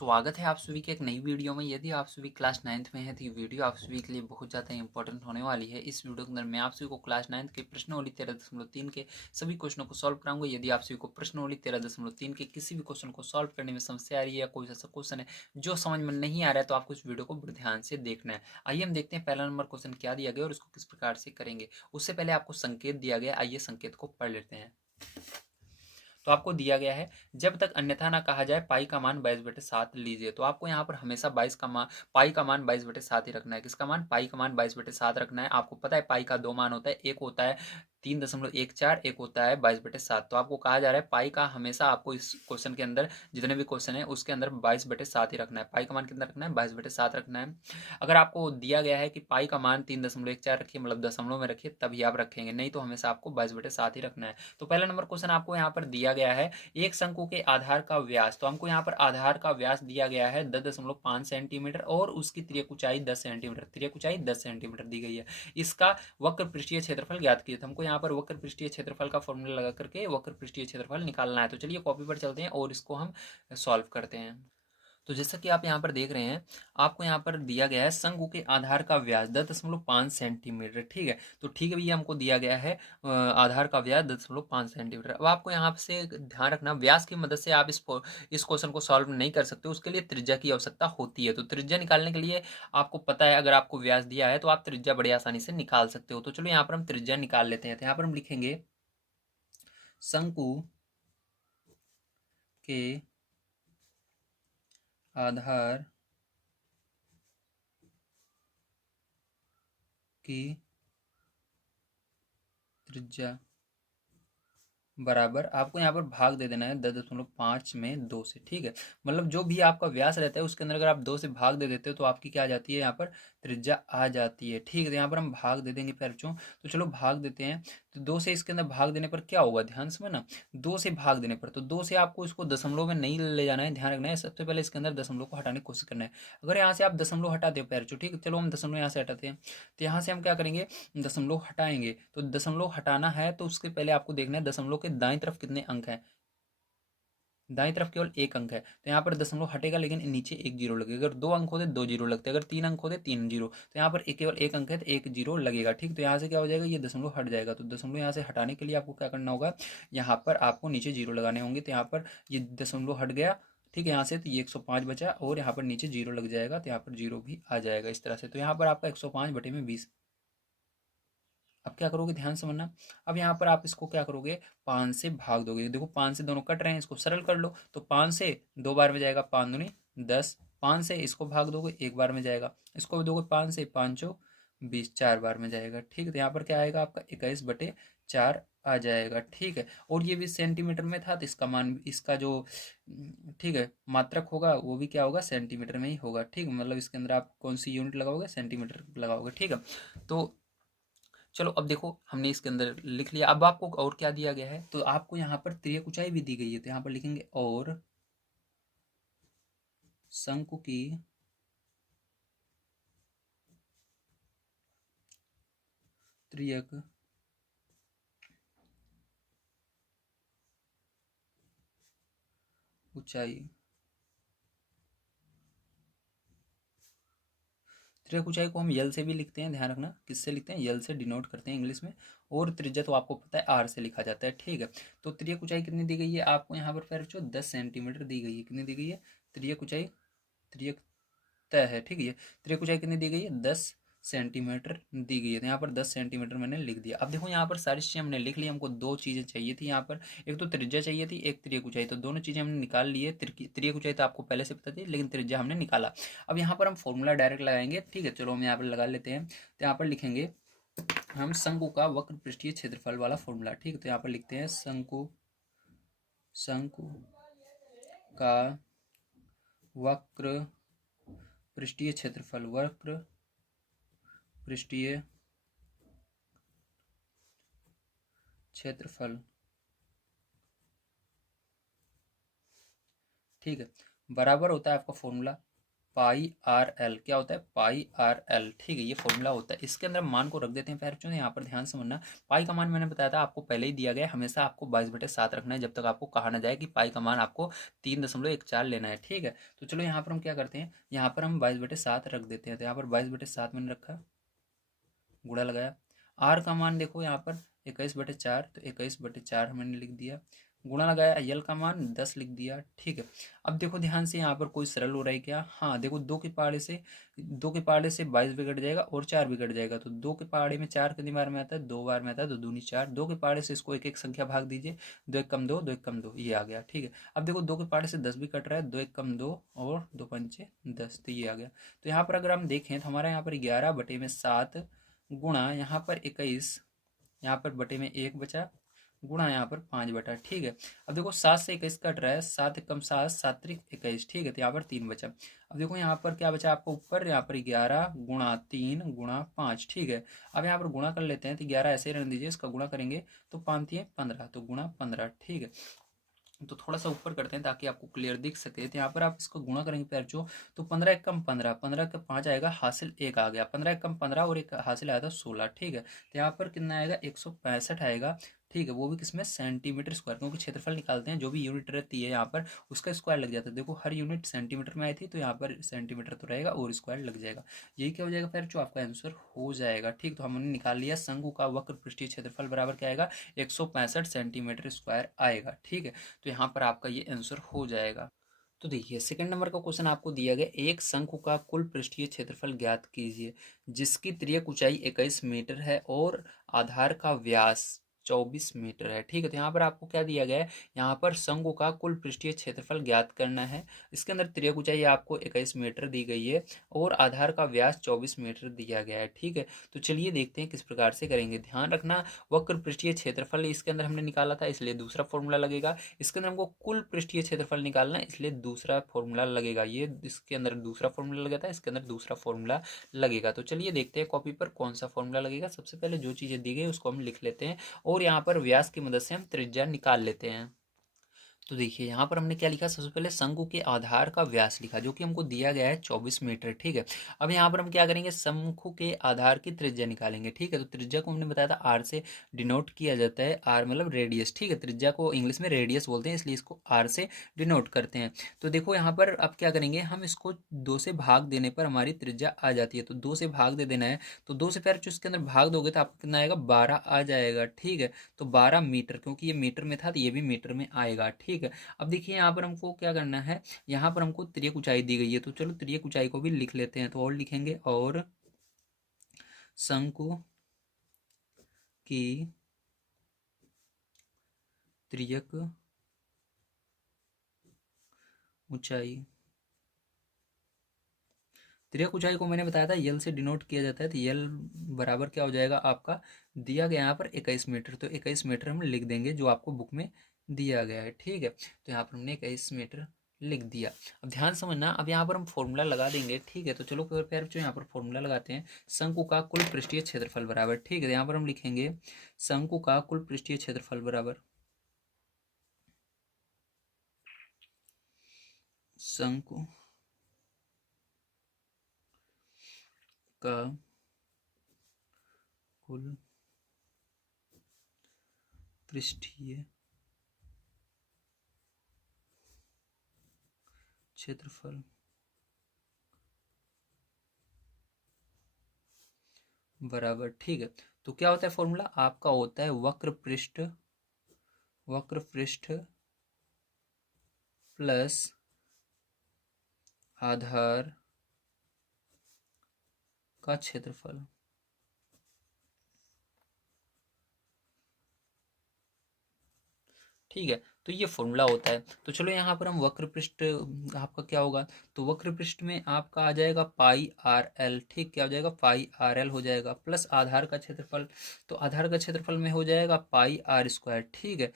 स्वागत है आप सभी के एक नई वीडियो में। यदि आप सभी क्लास 9th में हैं तो ये वीडियो आप सभी के लिए बहुत ज़्यादा इंपॉर्टेंट होने वाली है। इस वीडियो के अंदर मैं आप सभी को क्लास 9th के प्रश्नावली 13.3 के सभी क्वेश्चनों को सॉल्व कराऊंगा। यदि आप सभी को प्रश्नावली 13.3 के किसी भी क्वेश्चन को सॉल्व करने में समस्या आ रही है या कोई ऐसा क्वेश्चन है जो समझ में नहीं आ रहा है तो आपको इस वीडियो को बड़े ध्यान से देखना है। आइए हम देखते हैं पहला नंबर क्वेश्चन क्या दिया गया और इसको किस प्रकार से करेंगे। उससे पहले आपको संकेत दिया गया, आइए संकेत को पढ़ लेते हैं। तो आपको दिया गया है जब तक अन्यथा ना कहा जाए पाई का मान 22/7 लीजिए। तो आपको यहाँ पर हमेशा 22 का मान, पाई का मान 22/7 ही रखना है। किसका मान? पाई का मान 22/7 रखना है। आपको पता है पाई का दो मान होता है, एक होता है 3.14, एक होता है 22/7। तो आपको कहा जा रहा है पाई का हमेशा आपको इस क्वेश्चन के अंदर, जितने भी क्वेश्चन है उसके अंदर 22/7 ही रखना है। पाई का मान कितना रखना है? 22/7 रखना है। अगर आपको दिया गया है कि पाई का मान 3.14 रखिए, मतलब दशमलव में रखिए, तभी आप रखेंगे, नहीं तो हमेशा आपको 22/7 ही रखना है। तो पहला नंबर क्वेश्चन आपको यहाँ पर दिया गया है एक शंकु के आधार का व्यास। तो हमको यहाँ पर आधार का व्यास दिया गया है 10.5 सेंटीमीटर और उसकी त्रियक ऊंचाई 10 सेंटीमीटर, त्रियक ऊंचाई 10 सेंटीमीटर दी गई है। इसका वक्र पृष्ठीय क्षेत्रफल ज्ञात कीजिए। तो हमको यहाँ पर वक्र पृष्ठीय क्षेत्रफल का फॉर्मूला लगा करके वक्र पृष्ठीय क्षेत्रफल निकालना है। तो चलिए कॉपी पर चलते हैं और इसको हम सॉल्व करते हैं। तो जैसा कि आप यहाँ पर देख रहे हैं, आपको यहाँ पर दिया गया है शंकु के आधार का व्यास 10.5 सेंटीमीटर। ठीक है, तो ठीक है भैया, हमको दिया गया है आधार का व्यास 10.5 सेंटीमीटर। अब आपको यहाँ से ध्यान रखना, व्यास की मदद से आप इस क्वेश्चन को सॉल्व नहीं कर सकते, उसके लिए त्रिज्या की आवश्यकता होती है। तो त्रिज्या निकालने के लिए आपको पता है, अगर आपको व्यास दिया है तो आप त्रिज्या बड़ी आसानी से निकाल सकते हो। तो चलो यहाँ पर हम त्रिज्या निकाल लेते हैं। तो यहाँ पर हम लिखेंगे शंकु के आधार की त्रिज्या बराबर, आपको यहाँ पर भाग दे देना है 10.5 में 2 से। ठीक है, मतलब जो भी आपका व्यास रहता है उसके अंदर अगर आप 2 से भाग दे देते हो तो आपकी क्या आ जाती है, यहाँ पर त्रिज्या आ जाती है। ठीक है, तो यहाँ पर हम भाग दे देंगे बच्चों। तो चलो भाग देते हैं। तो 2 से इसके अंदर भाग देने पर क्या होगा, ध्यान से ना, 2 से भाग देने पर, तो 2 से आपको इसको दशमलव में नहीं ले जाना है, ध्यान रखना है। सबसे पहले इसके अंदर दशमलव को हटाने की कोशिश करना है। अगर यहाँ से आप दशमलव हटाते हो पैरचो, ठीक है, चलो हम दशमलव यहाँ से हटाते हैं। तो यहाँ से हम क्या करेंगे, दशमलव हटाएंगे। तो दशमलव हटाना है तो उसके पहले आपको देखना है दशमलव के दाईं तरफ कितने अंक हैं। दाईं तरफ केवल एक अंक है, तो यहाँ पर दशमलव हटेगा लेकिन नीचे एक जीरो लगेगा। अगर दो अंक होते दो जीरो लगते, अगर तीन अंक होते तीन जीरो। तो यहाँ पर केवल एक अंक है तो एक जीरो लगेगा। ठीक, तो यहाँ से क्या हो जाएगा, ये दशमलव हट जाएगा। तो दशमलव यहाँ से हटाने के लिए आपको क्या करना होगा, यहाँ पर आपको नीचे जीरो लगाने होंगे। तो यहाँ पर ये दशमलव हट गया। ठीक है, यहाँ से तो ये 105 बचा और यहाँ पर नीचे जीरो लग जाएगा, तो यहाँ पर जीरो भी आ जाएगा इस तरह से। तो यहाँ पर आपका 105/20। अब क्या करोगे, ध्यान से समझना। अब यहाँ पर आप इसको क्या करोगे, 5 से भाग दोगे। देखो 5 से दोनों कट रहे हैं, इसको सरल कर लो। तो 5 से दो बार में जाएगा, 5 दूनी 10। 5 से इसको भाग दोगे, एक बार में जाएगा। इसको भी दोगे 5 से, 5 चौ 20, चार बार में जाएगा। ठीक है, तो यहाँ पर क्या आएगा आपका 21/4 आ जाएगा। ठीक है, और ये भी सेंटीमीटर में था तो इसका मान, इसका जो ठीक है मात्रक होगा वो भी क्या होगा, सेंटीमीटर में ही होगा। ठीक, मतलब इसके अंदर आप कौन सी यूनिट लगाओगे, सेंटीमीटर लगाओगे। ठीक है, तो चलो अब देखो हमने इसके अंदर लिख लिया। अब आपको और क्या दिया गया है, तो आपको यहाँ पर त्रियक ऊंचाई भी दी गई है। तो यहाँ पर लिखेंगे और शंकु की त्रियक ऊंचाई, त्रियक ऊंचाई को हम यल से भी लिखते हैं, ध्यान रखना किससे लिखते हैं, यल से डिनोट करते हैं इंग्लिश में। और त्रिज्या तो आपको पता है आर से लिखा जाता है। ठीक है, तो त्रियक ऊंचाई कितनी दी गई है आपको यहाँ पर, फिर जो 10 सेंटीमीटर दी गई है। कितनी दी गई है त्रियक ऊंचाई, त्रियक तय है। ठीक है, त्रियक ऊंचाई कितनी दी गई है, 10 सेंटीमीटर दी गई है। तो यहाँ पर 10 सेंटीमीटर मैंने लिख दिया। अब देखो यहाँ पर सारी चीज़ें हमने लिख ली। हमको दो चीज़ें चाहिए थी यहाँ पर, एक तो त्रिज्या चाहिए थी, एक त्रियक ऊंचाई। तो दोनों चीज़ें हमने निकाल ली है। त्रियक ऊंचाई तो आपको पहले से पता थी, लेकिन त्रिज्या हमने निकाला। अब यहाँ पर हम फॉर्मूला डायरेक्ट लगाएंगे। ठीक है, चलो हम यहाँ पर लगा लेते हैं। तो यहाँ पर लिखेंगे हम शंकु का वक्र पृष्ठीय क्षेत्रफल वाला फॉर्मूला। ठीक है, तो यहाँ पर लिखते हैं शंकु, शंकु का वक्र पृष्ठीय क्षेत्रफल, वक्र पृष्ठीय क्षेत्रफल। ठीक है, बराबर होता है आपका फॉर्मूला पाई आर एल, क्या होता है पाई आर एल, ठीक है, ये फॉर्मूला होता है। इसके अंदर मान को रख देते हैं फिर बच्चों, यहाँ पर ध्यान से समझना। पाई का मान मैंने बताया था आपको पहले ही दिया गया है, हमेशा आपको 22/7 रखना है जब तक आपको कहा ना जाए कि पाई का मान आपको 3.14 लेना है, ठीक है। तो चलो यहाँ पर हम क्या करते हैं, यहाँ पर हम 22/7 रख देते हैं। तो यहाँ पर 22/7 मैंने रखा, गुणा लगाया। आर का मान देखो यहाँ पर 21/4, तो 21/4 मैंने लिख दिया, गुणा लगाया। यल का मान 10 लिख दिया, ठीक है। अब देखो ध्यान से, यहाँ पर कोई सरल हो रहा है क्या, हाँ देखो, दो के पहाड़े से 22 बिगड़ जाएगा और 4 बिगड़ जाएगा। तो दो के पहाड़े में 4 कितनी बार में आता है, 2 बार में आता है, 2×2 = 4। दो के पहाड़े से इसको एक एक संख्या भाग दीजिए, 2 × 1 = 2, 2 × 1 = 2, ये आ गया, ठीक है। अब देखो दो के पहाड़े से 10 भी कट रहा है, 2 × 1 = 2 और 2×5 = 10, तो ये आ गया। तो यहाँ पर अगर हम देखें तो हमारा यहाँ पर 11/7 गुणा यहाँ पर 21, यहाँ पर बटे में 1 बचा, गुणा यहाँ पर 5 बटा, ठीक है। अब देखो 7 से 21 कट रहा है, 7 एकम 7, 7×3 = 21, ठीक है। तो यहाँ पर 3 बचा। अब देखो यहाँ पर क्या बचा आपको ऊपर, यहाँ पर 11 गुणा 3 गुणा 5, ठीक है। अब यहाँ पर गुणा कर लेते हैं, तो 11 ऐसे ही रहने दीजिए, इसका गुणा करेंगे तो 5×3 = 15, तो गुणा 15, ठीक है। तो थोड़ा सा ऊपर करते हैं ताकि आपको क्लियर दिख सके। तो यहाँ पर आप इसको गुणा करेंगे प्यार जो, तो 15×1 = 15, 15×5 आएगा, हासिल 1 आ गया, 15×1 = 15 और एक हासिल आया था 16, ठीक है। तो यहाँ पर कितना आएगा, 165 आएगा, ठीक है। वो भी किसमें, सेंटीमीटर स्क्वायर, क्योंकि क्षेत्रफल निकालते हैं जो भी यूनिट रहती है यहाँ पर उसका स्क्वायर लग जाता है। देखो हर यूनिट सेंटीमीटर में आई थी, तो यहाँ पर सेंटीमीटर तो रहेगा और स्क्वायर लग जाएगा। यही क्या हो जाएगा फिर जो आपका आंसर हो जाएगा, ठीक। तो हमने निकाल लिया, शंकु का वक्र पृष्ठीय क्षेत्रफल बराबर क्या आएगा, 165 सेंटीमीटर स्क्वायर आएगा, ठीक है। तो यहाँ पर आपका ये आंसर हो जाएगा। तो देखिए सेकंड नंबर का क्वेश्चन आपको दिया गया, एक शंकु का कुल पृष्ठीय क्षेत्रफल ज्ञात कीजिए जिसकी तिर्यक ऊंचाई 21 मीटर है और आधार का व्यास 24 मीटर है, ठीक है। तो यहाँ पर आपको क्या दिया गया है, यहाँ पर शंकु का कुल पृष्ठीय क्षेत्रफल ज्ञात करना है। इसके अंदर तिर्यक ऊंचाई आपको 21 मीटर दी गई है और आधार का व्यास 24 मीटर दिया गया है, ठीक है। तो चलिए देखते हैं किस प्रकार से करेंगे। ध्यान रखना, वक्र पृष्ठीय क्षेत्रफल इसके अंदर हमने निकाला था, इसलिए दूसरा फॉर्मूला लगेगा। इसके अंदर हमको कुल पृष्ठीय क्षेत्रफल निकालना है, इसलिए दूसरा फॉर्मूला लगेगा। ये इसके अंदर दूसरा फॉर्मूला लगा था, इसके अंदर दूसरा फॉर्मूला लगेगा। तो चलिए देखते हैं कॉपी पर कौन सा फॉर्मूला लगेगा। सबसे पहले जो चीज़ें दी गई उसको हम लिख लेते हैं और यहाँ पर व्यास की मदद से हम त्रिज्या निकाल लेते हैं। तो देखिए यहाँ पर हमने क्या लिखा, सबसे पहले शंकु के आधार का व्यास लिखा जो कि हमको दिया गया है 24 मीटर, ठीक है। अब यहाँ पर हम क्या करेंगे, शंकु के आधार की त्रिज्या निकालेंगे, ठीक है। तो त्रिज्या को हमने बताया था आर से डिनोट किया जाता है, आर मतलब रेडियस, ठीक है। त्रिज्या को इंग्लिश में रेडियस बोलते हैं, इसलिए इसको आर से डिनोट करते हैं। तो देखो यहाँ पर अब क्या करेंगे, हम इसको 2 से भाग देने पर हमारी त्रिज्या आ जाती है। तो 2 से भाग दे देना है, तो 2 से फिर जो इसके अंदर भाग दोगे तो आपको कितना आएगा, 12 आ जाएगा, ठीक है। तो 12 मीटर, क्योंकि ये मीटर में था तो ये भी मीटर में आएगा, ठीक है। अब देखिए यहाँ पर हमको क्या करना है, यहाँ पर हमको तिर्यक ऊंचाई दी गई है, तो चलो तिर्यक ऊंचाई को भी लिख लेते हैं। तो और लिखेंगे, और शंकु की तिर्यक ऊंचाई, तिर्यक ऊंचाई को मैंने बताया था यल से डिनोट किया जाता है। तो यल बराबर क्या हो जाएगा आपका, दिया गया यहाँ पर 21 मीटर, तो 21 मीटर हम लिख देंगे जो आपको बुक में दिया गया है, ठीक है। तो यहाँ पर हमने 21 मीटर लिख दिया। अब ध्यान समझना, अब यहाँ पर हम फॉर्मूला लगा देंगे, ठीक है। तो चलो फिर जो यहाँ पर फॉर्मूला लगाते हैं, शंकु का कुल पृष्ठीय क्षेत्रफल बराबर, ठीक है। यहाँ पर हम लिखेंगे शंकु का कुल पृष्ठीय क्षेत्रफल बराबर शंकु का कुल पृष्ठीय क्षेत्रफल बराबर, ठीक है। तो क्या होता है फॉर्मूला आपका, होता है वक्र पृष्ठ प्लस आधार का क्षेत्रफल, ठीक है। तो ये फॉर्मूला होता है। तो चलो यहाँ पर हम वक्र पृष्ठ आपका क्या होगा, तो वक्र पृष्ठ में आपका आ जाएगा पाई आर एल, ठीक। क्या हो जाएगा, पाई आर एल हो जाएगा, प्लस आधार का क्षेत्रफल, तो आधार का क्षेत्रफल में हो जाएगा पाई आर स्क्वायर, ठीक है।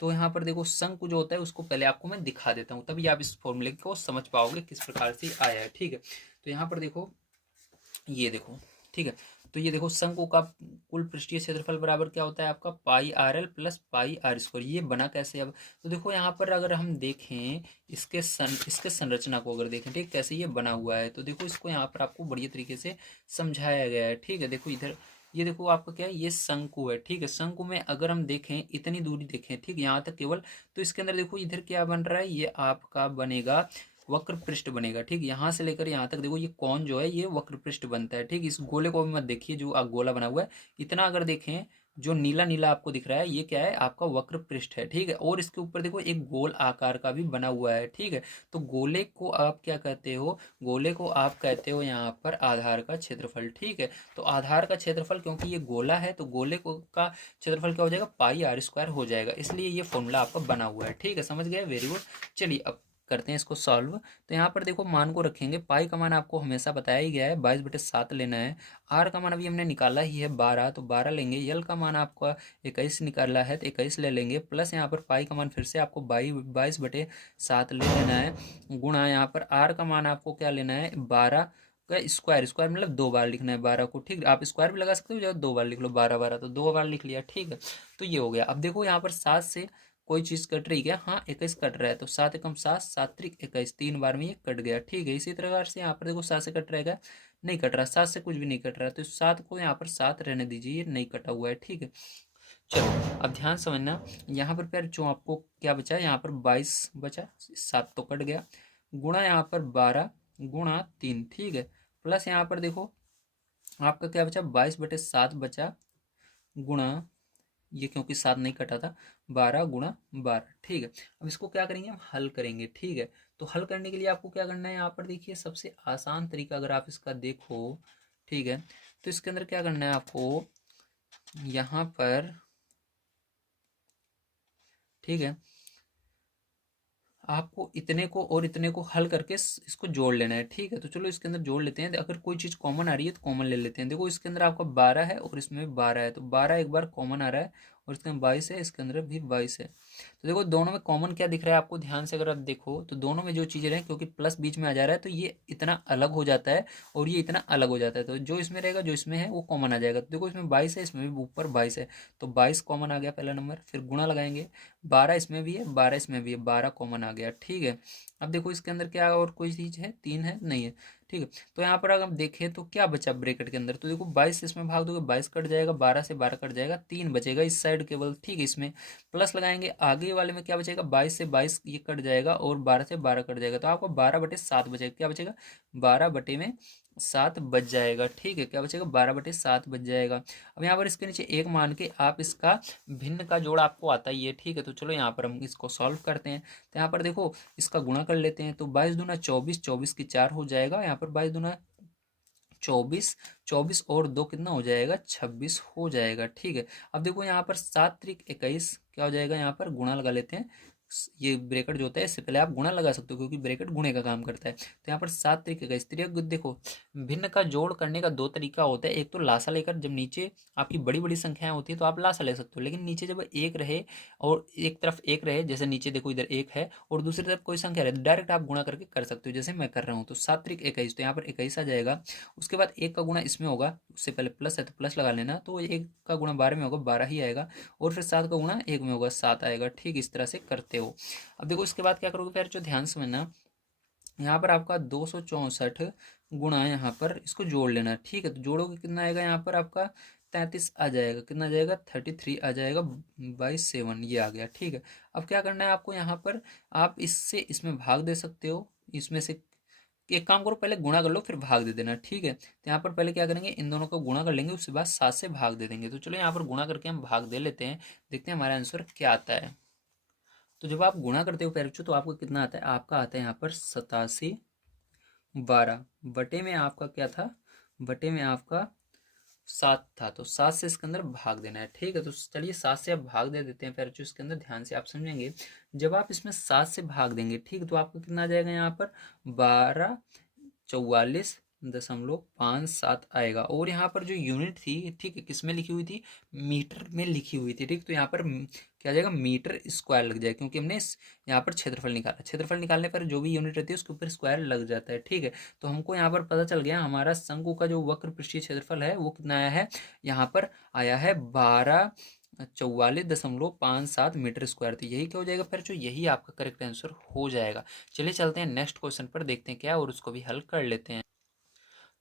तो यहाँ पर देखो शंकु जो होता है उसको पहले आपको मैं दिखा देता हूँ, तभी आप इस फॉर्मूले को समझ पाओगे किस प्रकार से आया है, ठीक है। तो यहाँ पर देखो, ये देखो, ठीक है। तो ये देखो शंकु का कुल पृष्ठीय क्षेत्रफल बराबर क्या होता है आपका pi R L plus pi R square. ये बना कैसे अब, तो देखो यहाँ पर अगर हम देखें इसके संरचना को अगर देखें ठीक कैसे ये बना हुआ है, तो देखो इसको यहाँ पर आपको बढ़िया तरीके से समझाया गया है। ठीक है, देखो इधर ये देखो आपका क्या है, ये शंकु है। ठीक है, शंकु में अगर हम देखें इतनी दूरी देखें ठीक यहाँ तक केवल, तो इसके अंदर देखो इधर क्या बन रहा है, ये आपका बनेगा वक्र पृष्ठ बनेगा। ठीक, यहाँ से लेकर यहाँ तक देखो ये कौन जो है ये वक्र पृष्ठ बनता है। ठीक, इस गोले को भी मत देखिए जो गोला बना हुआ है, इतना अगर देखें जो नीला नीला आपको दिख रहा है ये क्या है आपका वक्र पृष्ठ है। ठीक है, और इसके ऊपर देखो एक गोल आकार का भी बना हुआ है। ठीक है, तो गोले को आप क्या कहते हो, गोले को आप कहते हो यहाँ पर आधार का क्षेत्रफल। ठीक है, तो आधार का क्षेत्रफल क्योंकि ये गोला है तो गोले को का क्षेत्रफल क्या हो जाएगा पाई आर स्क्वायर हो जाएगा, इसलिए ये फॉर्मूला आपका बना हुआ है। ठीक है, समझ गए, वेरी गुड। चलिए अब करते हैं इसको सॉल्व। तो यहाँ पर देखो मान को रखेंगे, पाई का मान आपको हमेशा बताया ही गया है 22/7 लेना है। आर का मान अभी हमने निकाला ही है 12, तो 12 लेंगे। यल का मान आपका 21 निकाला है तो 21 ले लेंगे, प्लस यहाँ पर पाई का मान फिर से आपको 22/7 ले लेना है, गुणा यहाँ पर आर का मान आपको क्या लेना है 12 का स्क्वायर, स्क्वायर मतलब 2 बार लिखना है 12 को। ठीक, आप स्क्वायर भी लगा सकते हो, जब 2 बार लिख लो 12 12 तो 2 बार लिख लिया। ठीक है, तो ये हो गया। अब देखो यहाँ पर 7 से कोई चीज कट रही क्या, हाँ 21 कट रहा है, तो 7 एकम 7, 7 त्रिक 21, 3 बार में ये कट गया। ठीक है, इसी प्रकार से यहाँ पर देखो 7 से कट रहेगा, नहीं कट रहा, 7 से कुछ भी नहीं कट रहा, तो 7 को यहाँ पर 7 रहने दीजिए, ये नहीं कटा हुआ है। ठीक है, चलो अब ध्यान समझना, यहाँ पर फिर जो आपको क्या बचा है, यहाँ पर 22 बचा, 7 तो कट गया, गुणा यहाँ पर 12 गुणा 3। ठीक है, प्लस यहाँ पर देखो आपका क्या बचा 22/7 बचा, गुणा ये क्योंकि 7 नहीं कटा था 12 × 12। ठीक है, अब इसको क्या करेंगे हम हल करेंगे। ठीक है, तो हल करने के लिए आपको क्या करना है, यहाँ पर देखिए सबसे आसान तरीका अगर आप इसका देखो, ठीक है, तो इसके अंदर क्या करना है आपको यहाँ पर, ठीक है, आपको इतने को और इतने को हल करके इसको जोड़ लेना है। ठीक है, तो चलो इसके अंदर जोड़ लेते हैं, अगर कोई चीज़ कॉमन आ रही है तो कॉमन ले लेते हैं। देखो इसके अंदर आपका 12 है और इसमें भी 12 है, तो 12 एक बार कॉमन आ रहा है, और इसके अंदर 22 है, इसके अंदर भी 22 है। तो देखो दोनों में कॉमन क्या दिख रहा है आपको, ध्यान से अगर आप देखो तो दोनों में जो चीज़ें रहे क्योंकि प्लस बीच में आ जा रहा है तो ये इतना अलग हो जाता है और ये इतना अलग हो जाता है, तो जो इसमें रहेगा जो इसमें है वो कॉमन आ जाएगा। तो देखो इसमें 22 है, इसमें भी ऊपर 22 है, तो 22 कॉमन आ गया पहला नंबर, फिर गुणा लगाएंगे, 12 इसमें भी है 12 इसमें भी है, 12 कॉमन आ गया। ठीक है, अब देखो इसके अंदर क्या और कोई चीज़ है, 3 है नहीं है। ठीक है, तो यहाँ पर अगर हम देखें तो क्या बचा ब्रैकेट के अंदर, तो देखो 22 इसमें भाग दोगे 22 कट जाएगा, 12 से 12 कट जाएगा, 3 बचेगा इस साइड केवल। ठीक है, इसमें प्लस लगाएंगे, आगे वाले में क्या बचेगा 22 से 22 ये कट जाएगा और 12 से 12 कट जाएगा, तो आपको 12/7 बचेगा। क्या बचेगा 12/7 बच जाएगा। ठीक है, क्या बचेगा 12/7 बच जाएगा। अब यहाँ पर इसके नीचे एक मान के आप इसका भिन्न का जोड़ आपको आता ही है। ठीक है, तो चलो यहाँ पर हम इसको सॉल्व करते हैं। तो यहाँ पर देखो इसका गुणा कर लेते हैं, तो 22 दूना 24, 24 की 4 हो जाएगा, यहाँ पर 22 दूना 24, 24 और 2 कितना हो जाएगा 26 हो जाएगा। ठीक है, अब देखो यहाँ पर 7 त्रिक 21 क्या हो जाएगा, यहाँ पर गुणा लगा लेते हैं, ये ब्रैकेट जो होता है इससे पहले आप गुणा लगा सकते हो क्योंकि ब्रैकेट गुणे का काम करता है। तो यहाँ पर 7 त्रिक 21, देखो भिन्न का जोड़ करने का दो तरीका होता है, एक तो लासा लेकर, जब नीचे आपकी बड़ी बड़ी संख्याएं होती है तो आप लासा ले सकते हो, लेकिन नीचे जब एक रहे और एक तरफ एक रहे, जैसे नीचे देखो इधर एक है और दूसरी तरफ कोई संख्या रहे, डायरेक्ट आप गुणा करके कर सकते हो जैसे मैं कर रहा हूँ। तो 7 त्रिक 21, तो यहाँ पर 21 आ जाएगा, उसके बाद एक का गुणा इसमें होगा, उससे पहले प्लस है तो प्लस लगा लेना, तो एक का गुणा 12 में होगा 12 ही आएगा, और फिर 7 का गुणा 1 में होगा 7 आएगा। ठीक, इस तरह से करते हो। अब देखो इसके बाद क्या करोगे फिर, जो ध्यान समझना, यहाँ पर आपका 264 गुणा यहाँ पर इसको जोड़ लेना। ठीक है, तो जोड़ोगे कितना आएगा, यहाँ पर आपका 33 आ जाएगा, कितना आ जाएगा 33 आ जाएगा, 22/7 ये आ गया। ठीक है, अब क्या करना है आपको, यहाँ पर आप इससे इसमें भाग दे सकते हो, इसमें से एक काम करो पहले गुणा कर लो फिर भाग दे देना। ठीक है, तो यहाँ पर पहले क्या करेंगे इन दोनों को गुणा कर लेंगे, उसके बाद 7 से भाग दे देंगे। तो चलो यहाँ पर गुणा करके हम भाग दे लेते हैं, देखते हैं हमारा आंसर क्या आता है। तो जब आप गुणा करते हो पैरचू तो आपको कितना आता है, आपका आता है यहाँ पर 87/12, बटे में आपका क्या था, बटे में आपका 7 था, तो 7 से इसके अंदर भाग देना है। ठीक है, तो चलिए 7 से आप भाग दे देते हैं पैरचू इसके अंदर, ध्यान से आप समझेंगे। जब आप इसमें 7 से भाग देंगे, ठीक, तो आपको कितना आ जाएगा यहाँ पर 1244.57 आएगा, और यहाँ पर जो यूनिट थी, ठीक है, किस में लिखी हुई थी, मीटर में लिखी हुई थी। ठीक, तो यहाँ पर क्या आ जाएगा, मीटर स्क्वायर लग जाएगा, क्योंकि हमने यहाँ पर क्षेत्रफल निकाला। क्षेत्रफल निकालने पर जो भी यूनिट रहती है उसके ऊपर स्क्वायर लग जाता है, ठीक है। तो हमको यहाँ पर पता चल गया हमारा शंकु का जो वक्र पृष्ठीय क्षेत्रफल है वो कितना आया है, यहाँ पर आया है 1244.57 मीटर स्क्वायर। तो यही क्या हो जाएगा फिर, जो यही आपका करेक्ट आंसर हो जाएगा। चलिए चलते हैं नेक्स्ट क्वेश्चन पर, देखते हैं क्या और उसको भी हल कर लेते हैं।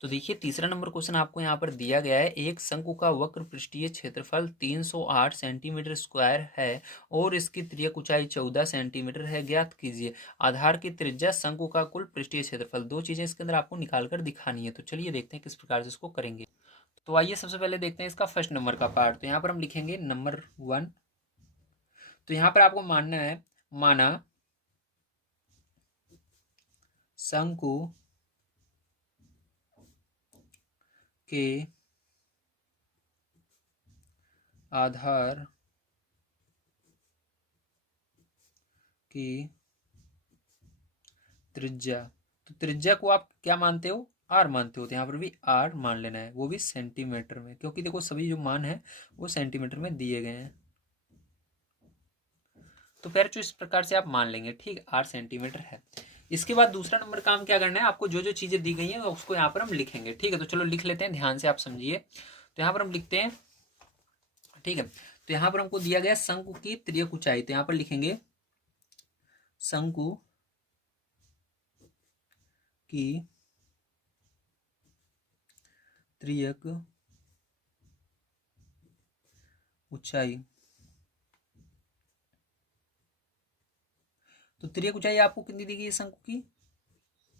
तो देखिए तीसरा नंबर क्वेश्चन आपको यहाँ पर दिया गया है, एक शंकु का वक्र पृष्ठीय क्षेत्रफल 308 सेंटीमीटर स्क्वायर है और इसकी त्रिज्यक ऊंचाई 14 सेंटीमीटर है, ज्ञात कीजिए आधार की त्रिज्या शंकु का कुल पृष्ठीय क्षेत्रफल। दो चीजें इसके अंदर आपको निकाल कर दिखानी है। तो चलिए देखते हैं किस प्रकार से इसको करेंगे। तो आइए सबसे पहले देखते हैं इसका फर्स्ट नंबर का पार्ट। तो यहाँ पर हम लिखेंगे नंबर 1। तो यहाँ पर आपको मानना है, माना शंकु के आधार की त्रिज्या, तो त्रिज्या को आप क्या मानते हो, आर मानते हो, तो यहाँ पर भी आर मान लेना है, वो भी सेंटीमीटर में, क्योंकि देखो सभी जो मान है वो सेंटीमीटर में दिए गए हैं। तो फिर जो इस प्रकार से आप मान लेंगे, ठीक, 8 सेंटीमीटर है। इसके बाद दूसरा नंबर काम क्या करना है, आपको जो जो चीजें दी गई हैं उसको यहाँ पर हम लिखेंगे, ठीक है। तो चलो लिख लेते हैं, ध्यान से आप समझिए। तो यहाँ पर हम लिखते हैं, ठीक है। तो यहाँ पर हमको दिया गया शंकु की त्रिज्यक ऊंचाई, तो यहाँ पर लिखेंगे शंकु की त्रिज्यक ऊंचाई। तो त्रिज्यक ऊंचाई आपको कितनी दी गई है, शंकु की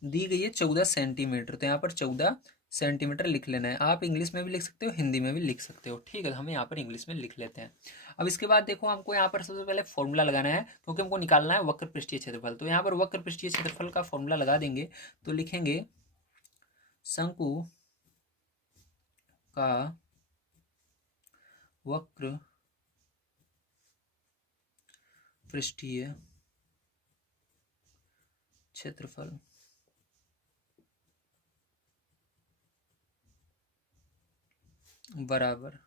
दी गई है 14 सेंटीमीटर। तो यहाँ पर 14 सेंटीमीटर लिख लेना है। आप इंग्लिश में भी लिख सकते हो, हिंदी में भी लिख सकते हो, ठीक है। हम यहाँ पर इंग्लिश में लिख लेते हैं। अब इसके बाद देखो हमको यहाँ पर सबसे पहले फॉर्मूला लगाना है, क्योंकि हमको निकालना है वक्र पृष्ठीय क्षेत्रफल। तो यहाँ पर वक्र पृष्ठीय क्षेत्रफल का फॉर्मूला लगा देंगे। तो लिखेंगे शंकु का वक्र पृष्ठीय क्षेत्रफल बराबर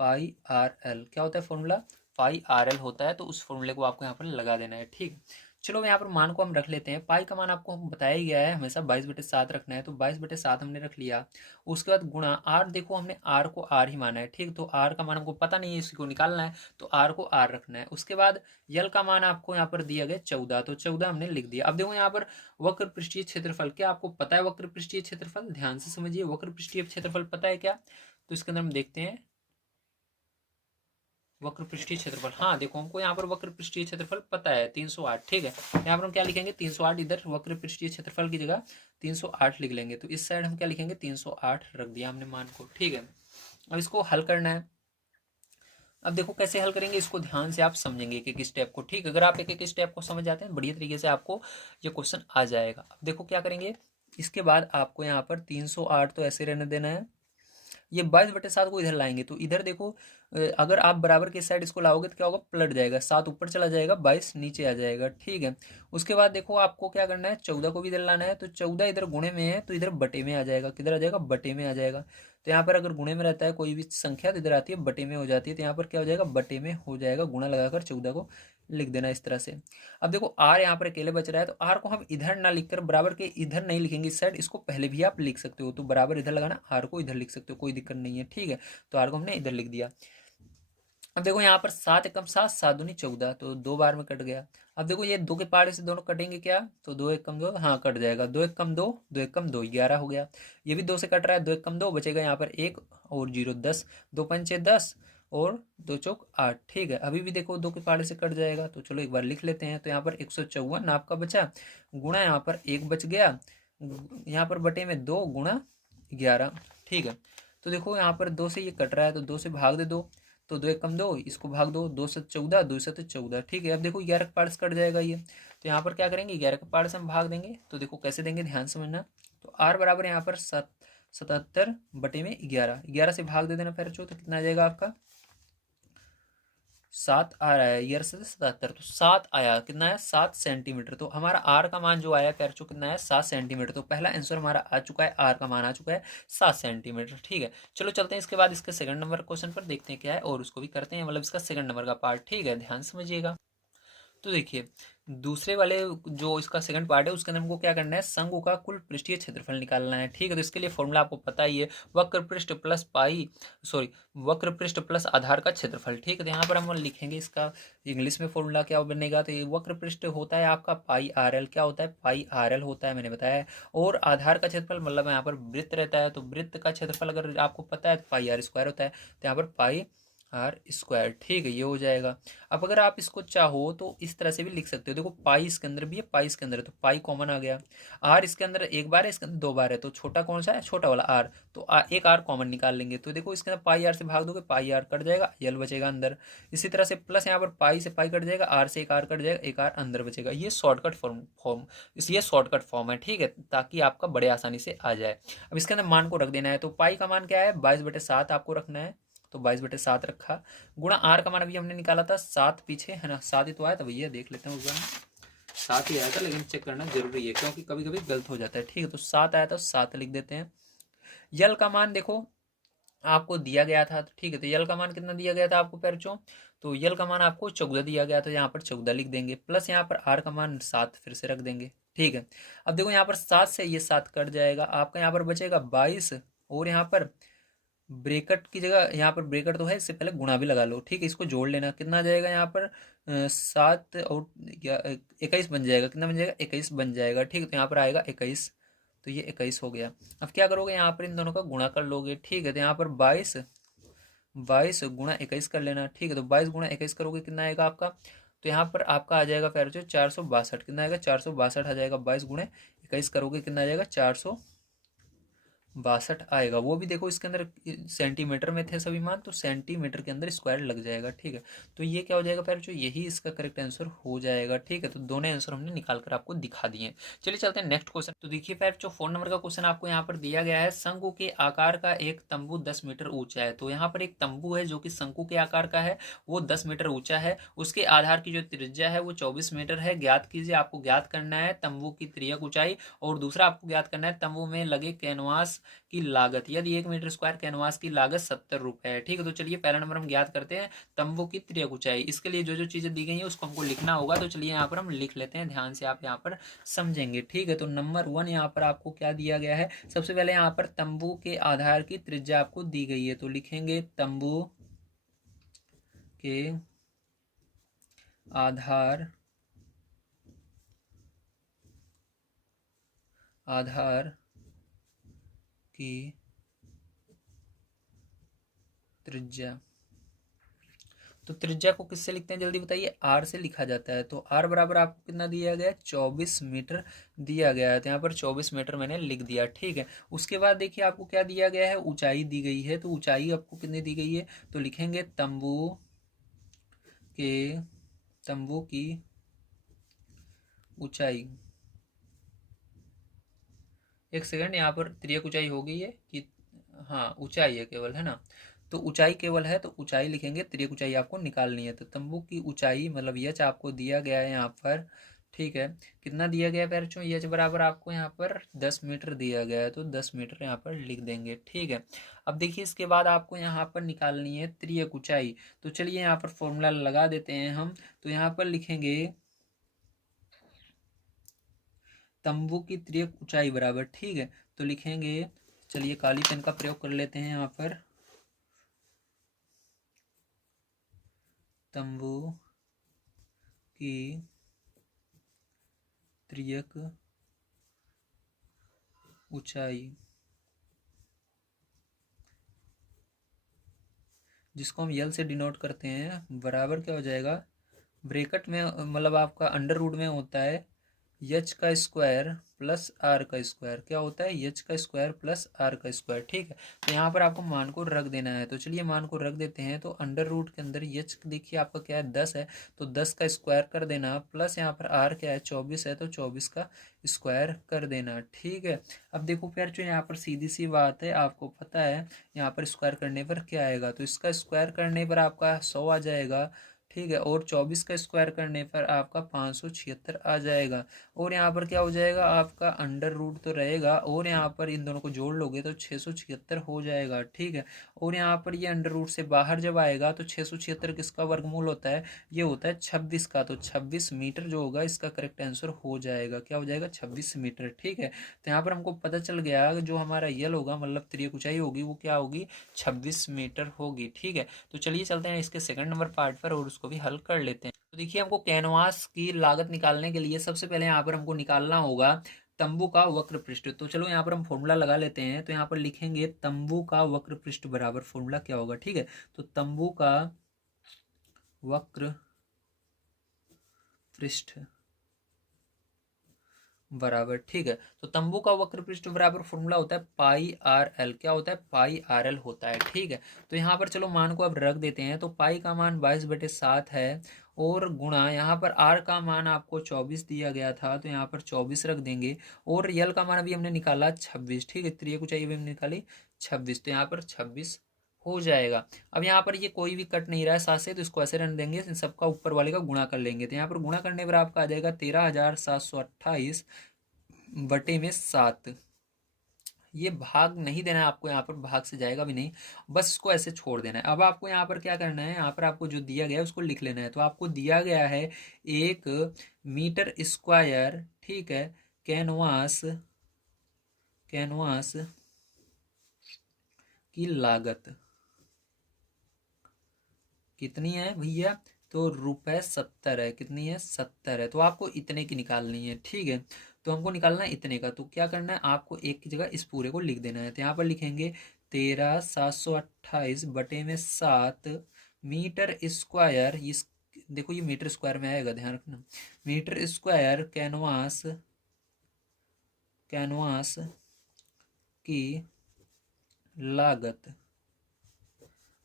पाई आर एल। क्या होता है फॉर्मूला, पाई आर एल होता है। तो उस फॉर्मूले को आपको यहाँ पर लगा देना है, ठीक। चलो यहाँ पर मान को हम रख लेते हैं। पाई का मान आपको हम बताया ही गया है, हमेशा 22/7 रखना है। तो 22/7 हमने रख लिया। उसके बाद गुणा आर, देखो हमने आर को आर ही माना है, ठीक। तो आर का मान हमको पता नहीं है, इसी को निकालना है, तो आर को आर रखना है। उसके बाद यल का मान आपको यहाँ पर दिया गया 14, तो 14 हमने लिख दिया। अब देखो यहाँ पर वक्र पृष्ठीय क्षेत्रफल, क्या आपको पता है वक्र पृष्ठीय क्षेत्रफल, ध्यान से समझिए, वक्र पृष्ठीय क्षेत्रफल पता है क्या। तो इसके अंदर हम देखते हैं वक्र पृष्ठीय क्षेत्रफल। हाँ देखो हमको यहाँ पर वक्र पृष्ठीय क्षेत्रफल पता है 308, ठीक है। यहाँ पर हम क्या लिखेंगे 308, इधर वक्र पृष्ठीय क्षेत्रफल की जगह 308 लिख लेंगे। तो इस साइड हम क्या लिखेंगे 308 रख दिया हमने मान को, ठीक है। अब इसको हल करना है। अब देखो कैसे हल करेंगे, इसको ध्यान से आप समझेंगे एक एक स्टेप को, ठीक। अगर आप एक एक स्टेप को समझ जाते हैं बढ़िया तरीके से आपको ये क्वेश्चन आ जाएगा। अब देखो क्या करेंगे, इसके बाद आपको यहाँ पर 308 तो ऐसे रहने देना है। ये 22/7 को इधर लाएंगे, तो इधर देखो अगर आप बराबर के साइड इसको लाओगे तो क्या होगा, पलट जाएगा, 7 ऊपर चला जाएगा, 22 नीचे आ जाएगा, ठीक है। उसके बाद देखो आपको क्या करना है, 14 को भी इधर लाना है। तो 14 इधर गुणे में है, तो इधर बटे में आ जाएगा, किधर आ जाएगा, बटे में आ जाएगा। तो यहाँ पर अगर गुणे में रहता है कोई भी संख्या, तो इधर आती है बटे में हो जाती है। तो यहाँ पर क्या हो जाएगा, बटे में हो जाएगा, गुणा लगाकर 14 को लिख देना इस तरह से। अब देखो आर यहाँ पर अकेले बच रहा है, तो आर को हम इधर ना लिखकर बराबर के इधर नहीं लिखेंगे, इस साइड, इसको पहले भी आप लिख सकते हो। तो बराबर इधर लगाना, आर को इधर लिख सकते हो, कोई दिक्कत नहीं है, ठीक है। तो आर को हमने इधर लिख दिया। अब देखो यहाँ पर 7 एकम 7, 7 दूनी 14, तो 2 बार में कट गया। अब देखो ये 2 के पारे से दोनों कटेंगे क्या, तो 2 एकम 2, हाँ कट जाएगा, 2 एकम 2, 2 एकम 2, 11 हो गया। ये भी 2 से कट रहा है, 2 एकम 2 बचेगा यहाँ पर 1 और 0, 10, 2 पंचे 10 और 2 चौक 8, ठीक है। अभी भी देखो 2 के पारे से कट जाएगा, तो चलो एक बार लिख लेते हैं। तो यहाँ पर 154 आपका बचा, गुणा यहाँ पर 1 बच गया, यहाँ पर बटे में 2 गुणा 11, ठीक है। तो देखो यहाँ पर 2 से ये कट रहा है, तो 2 से भाग दे दो, तो 2 एकम 2, इसको भाग दो, 2 से 14, 2 से 14, ठीक है। अब देखो 11 के पार्ट से कट जाएगा ये, तो यहाँ पर क्या करेंगे 11 के पार्ट से हम भाग देंगे। तो देखो कैसे देंगे, ध्यान समझना। तो आर बराबर यहाँ पर 77 बटे में 11, 11 से भाग दे देना फिर, तो कितना आ जाएगा आपका 7 आ रहा है, ईयर से 77, तो 7 आया, कितना आया 7 सेंटीमीटर। तो हमारा आर का मान जो आया पैरचो कितना है 7 सेंटीमीटर। तो पहला आंसर हमारा आ चुका है, आर का मान आ चुका है 7 सेंटीमीटर। ठीक है, चलो चलते हैं इसके बाद इसके सेकंड नंबर क्वेश्चन पर, देखते हैं क्या है और उसको भी करते हैं, मतलब इसका सेकंड नंबर का पार्ट। ठीक है, ध्यान समझिएगा। तो देखिए दूसरे वाले जो इसका सेकंड पार्ट है उसके अंदर हमको क्या करना है, शंकु का कुल पृष्ठीय क्षेत्रफल निकालना है। ठीक है, तो इसके लिए फॉर्मूला आपको पता ही है, वक्र पृष्ठ प्लस पाई, सॉरी, वक्र पृष्ठ प्लस आधार का क्षेत्रफल। ठीक है, तो यहाँ पर हम लिखेंगे इसका इंग्लिश में फॉर्मूला क्या बनेगा, तो ये वक्र पृष्ठ होता है आपका पाई आर एल, क्या होता है पाई आर एल होता है, मैंने बताया है। और आधार का क्षेत्रफल मतलब यहाँ पर वृत्त रहता है, तो वृत्त का क्षेत्रफल अगर आपको पता है तो पाई आर स्क्वायर होता है, तो यहाँ पर पाई आर स्क्वायर। ठीक है, ये हो जाएगा। अब अगर आप इसको चाहो तो इस तरह से भी लिख सकते हो, देखो पाई इसके अंदर भी है, पाई इसके अंदर है, तो पाई कॉमन आ गया। आर इसके अंदर एक बार है, इसके अंदर दो बार है, तो छोटा कौन सा है, छोटा वाला आर, तो एक आर कॉमन निकाल लेंगे। तो देखो इसके अंदर पाई आर से भाग दोगे, पाई आर कट जाएगा, यल बचेगा अंदर। इसी तरह से प्लस यहाँ पर पाई से पाई कट जाएगा, आर से एक आर कट जाएगा, एक आर अंदर बचेगा। ये शॉर्टकट फॉर्म ये शॉर्टकट फॉर्म है। ठीक है, ताकि आपका बड़े आसानी से आ जाए। अब इसके अंदर मान को रख देना है, तो पाई का मान क्या है 22/7 आपको रखना है, तो 22/7 रखा, गुणा आर का मान अभी हमने निकाला था 7 पीछे है ना, 7 ही तो आया था भैया, देख लेते हैं उस बार 7 ही आया था, लेकिन चेक करना जरूरी है क्योंकि कभी कभी गलत हो जाता है। ठीक है, तो 7 आया था, 7 लिख देते हैं। यल का मान देखो आपको दिया गया था, तो ठीक है, तो यल का मान कितना दिया गया था आपको पैरचो, तो यल का मान आपको 14 दिया गया, तो यहाँ पर 14 लिख देंगे, प्लस यहाँ पर आर का मान 7 फिर से रख देंगे। ठीक है, अब देखो यहाँ पर 7 से ये 7 कट जाएगा, आपका यहाँ पर बचेगा 22, और यहाँ पर ब्रेकट की जगह, यहाँ पर ब्रेकट तो है, इससे पहले गुणा भी लगा लो। ठीक है, इसको जोड़ लेना, कितना आ जाएगा यहाँ पर 7 और 21 बन जाएगा, कितना बन जाएगा 21 बन जाएगा। ठीक है, तो यहाँ पर आएगा 21, तो ये 21 हो गया। अब क्या करोगे, यहाँ पर इन दोनों का गुणा कर लोगे। ठीक है, तो यहाँ पर 22 22 गुणा 21 कर लेना। ठीक है, तो 22 गुणा 21 करोगे कितना आएगा आपका, तो यहाँ पर आपका आ जाएगा फिर जो 462, कितना आएगा 462 आ जाएगा, 22 गुणे 21 करोगे कितना आ जाएगा 462 आएगा। वो भी देखो इसके अंदर सेंटीमीटर में थे सभी मान, तो सेंटीमीटर के अंदर स्क्वायर लग जाएगा। ठीक है, तो ये क्या हो जाएगा फिर जो, यही इसका करेक्ट आंसर हो जाएगा। ठीक है, तो दोनों आंसर हमने निकाल कर आपको दिखा दिए। चलिए चलते हैं नेक्स्ट क्वेश्चन। तो देखिए फिर जो 4 नंबर का क्वेश्चन आपको यहाँ पर दिया गया है, शंकु के आकार का एक तंबू 10 मीटर ऊंचा है। तो यहाँ पर एक तंबू है जो कि शंकु के आकार का है, वो 10 मीटर ऊंचा है, उसके आधार की जो त्रिज्या है वो 24 मीटर है। ज्ञात कीजिए, आपको ज्ञात करना है तंबू की त्रिज्या ऊंचाई, और दूसरा आपको ज्ञात करना है तंबू में लगे कैनवास की लागत। यदि 1 मीटर स्क्वायर कैनवास की लागत 70 रुपए है। ठीक है, तो चलिए पहला नंबर हम ज्ञात करते हैं तंबू की त्रिज्या ऊंचाई। इसके लिए जो जो चीजें दी गई है उसको हमको लिखना होगा, तो चलिए यहाँ पर हम लिख लेते हैं, ध्यान से आप यहाँ पर समझेंगे। ठीक है, तो नंबर 1 यहाँ पर आपको क्या दिया गया है, सबसे पहले यहाँ पर तंबू के आधार की त्रिज्या आपको दी गई है, तो लिखेंगे तंबू के आधार की त्रिज्या। तो त्रिज्या को किससे लिखते हैं जल्दी बताइए, आर से लिखा जाता है। तो आर बराबर आपको कितना दिया गया है 24 मीटर दिया गया है, तो यहाँ पर 24 मीटर मैंने लिख दिया। ठीक है, उसके बाद देखिए आपको क्या दिया गया है, ऊंचाई दी गई है, तो ऊंचाई आपको कितनी दी गई है, तो लिखेंगे तंबू की ऊंचाई। एक सेकंड, यहाँ पर त्रियक ऊंचाई हो गई है कि, हाँ ऊंचाई है केवल, है ना, तो ऊंचाई केवल है, तो ऊंचाई लिखेंगे, त्रियक ऊंचाई आपको निकालनी है। तो तंबू की ऊंचाई मतलब यच आपको दिया गया है यहाँ पर। ठीक है, कितना दिया गया है पैरचों, यच बराबर आपको यहाँ पर 10 मीटर दिया गया है, तो 10 मीटर यहाँ पर लिख देंगे। ठीक है, अब देखिए इसके बाद आपको यहाँ पर निकालनी है त्रियक ऊंचाई। तो चलिए यहाँ पर फॉर्मूला लगा देते हैं हम, तो यहाँ पर लिखेंगे तंबू की त्रियक ऊंचाई बराबर, ठीक है, तो लिखेंगे, चलिए काली पेन का प्रयोग कर लेते हैं यहाँ पर, तंबू की त्रियक ऊंचाई, जिसको हम यल से डिनोट करते हैं, बराबर क्या हो जाएगा, ब्रेकेट में मतलब आपका अंडर रूट में होता है यच का स्क्वायर प्लस आर का स्क्वायर, क्या होता है यच का स्क्वायर प्लस आर का स्क्वायर। ठीक है, तो यहाँ पर आपको मान को रख देना है, तो चलिए मान को रख देते हैं। तो अंडर रूट के अंदर यच देखिए आपका क्या है 10 है, तो 10 का स्क्वायर कर देना, प्लस यहाँ पर आर क्या है 24 है, तो 24 का स्क्वायर कर देना। ठीक है, अब देखो फिर जो यहाँ पर सीधी सी बात है, आपको पता है यहाँ पर स्क्वायर करने पर क्या आएगा, तो इसका स्क्वायर करने पर आपका 100 आ जाएगा। ठीक है, और 24 का स्क्वायर करने पर आपका 576 आ जाएगा। और यहाँ पर क्या हो जाएगा, आपका अंडर रूट तो रहेगा और यहाँ पर इन दोनों को जोड़ लोगे तो 676 हो जाएगा। ठीक है, और यहाँ पर ये अंडर रूट से बाहर जब आएगा तो 676 किसका वर्गमूल होता है, ये होता है 26 का। तो 26 मीटर जो होगा इसका करेक्ट आंसर हो जाएगा, क्या हो जाएगा, 26 मीटर। ठीक है, तो यहाँ पर हमको पता चल गया जो हमारा यल होगा मतलब त्रियक ऊंचाई होगी वो क्या होगी, 26 मीटर होगी। ठीक है, तो चलिए चलते हैं इसके सेकंड नंबर पार्ट पर और उसको भी हल कर लेते हैं। तो देखिए हमको कैनवास की लागत निकालने के लिए सबसे पहले यहाँ पर हमको निकालना होगा तंबू का वक्र पृष्ठ। तो चलो यहाँ पर हम फॉर्मूला लगा लेते हैं। तो यहाँ पर लिखेंगे तंबू का वक्र पृष्ठ बराबर फॉर्मूला क्या होगा। ठीक है, तो तंबू का वक्र पृष्ठ बराबर, ठीक है, तो तंबू का वक्र पृष्ठ बराबर फॉर्मूला होता है पाई आर एल। क्या होता है, पाई आर एल होता है। ठीक है, तो यहाँ पर चलो मान को अब रख देते हैं। तो पाई का मान 22/7 है और गुणा यहाँ पर आर का मान आपको 24 दिया गया था तो यहाँ पर 24 रख देंगे और यल का मान अभी हमने निकाला 26। ठीक है, त्रियक ऊंचाई अभी हमने निकाली 26 तो यहाँ पर 26 हो जाएगा। अब यहाँ पर ये कोई भी कट नहीं रहा है 7 से, तो इसको ऐसे रन देंगे, इन सबका ऊपर वाले का गुणा कर लेंगे। तो यहाँ पर गुणा करने पर आपका आ जाएगा 13,728 बटे में 7। ये भाग नहीं देना है आपको, यहाँ पर भाग से जाएगा भी नहीं, बस इसको ऐसे छोड़ देना है। अब आपको यहाँ पर क्या करना है, यहाँ पर आपको जो दिया गया है उसको लिख लेना है। तो आपको दिया गया है 1 मीटर स्क्वायर, ठीक है, कैनवास कैनवास की लागत कितनी है भैया, तो ₹70 है। कितनी है, 70 है। तो आपको इतने की निकालनी है। ठीक है, तो हमको निकालना है इतने का। तो क्या करना है, आपको एक की जगह इस पूरे को लिख देना है। तो यहाँ पर लिखेंगे 13,728 बटे में 7 मीटर स्क्वायर। इस देखो ये मीटर स्क्वायर में आएगा, ध्यान रखना, मीटर स्क्वायर कैनवास कैनवास की लागत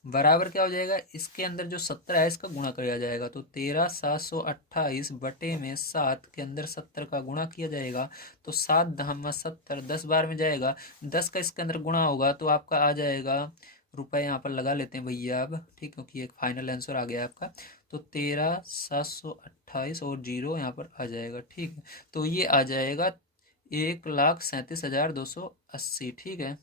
बराबर क्या हो जाएगा, इसके अंदर जो 70 है इसका गुणा किया जाएगा। तो 13,728 बटे में 7 के अंदर 70 का गुणा किया जाएगा। तो 7×70 10 बार में जाएगा, 10 का इसके अंदर गुणा होगा तो आपका आ जाएगा रुपए। यहाँ पर लगा लेते हैं भैया अब, ठीक, क्योंकि एक फाइनल आंसर आ गया आपका। तो 13,728 और जीरो यहाँ पर आ जाएगा। ठीक है, तो ये आ जाएगा 1,37,280। ठीक है,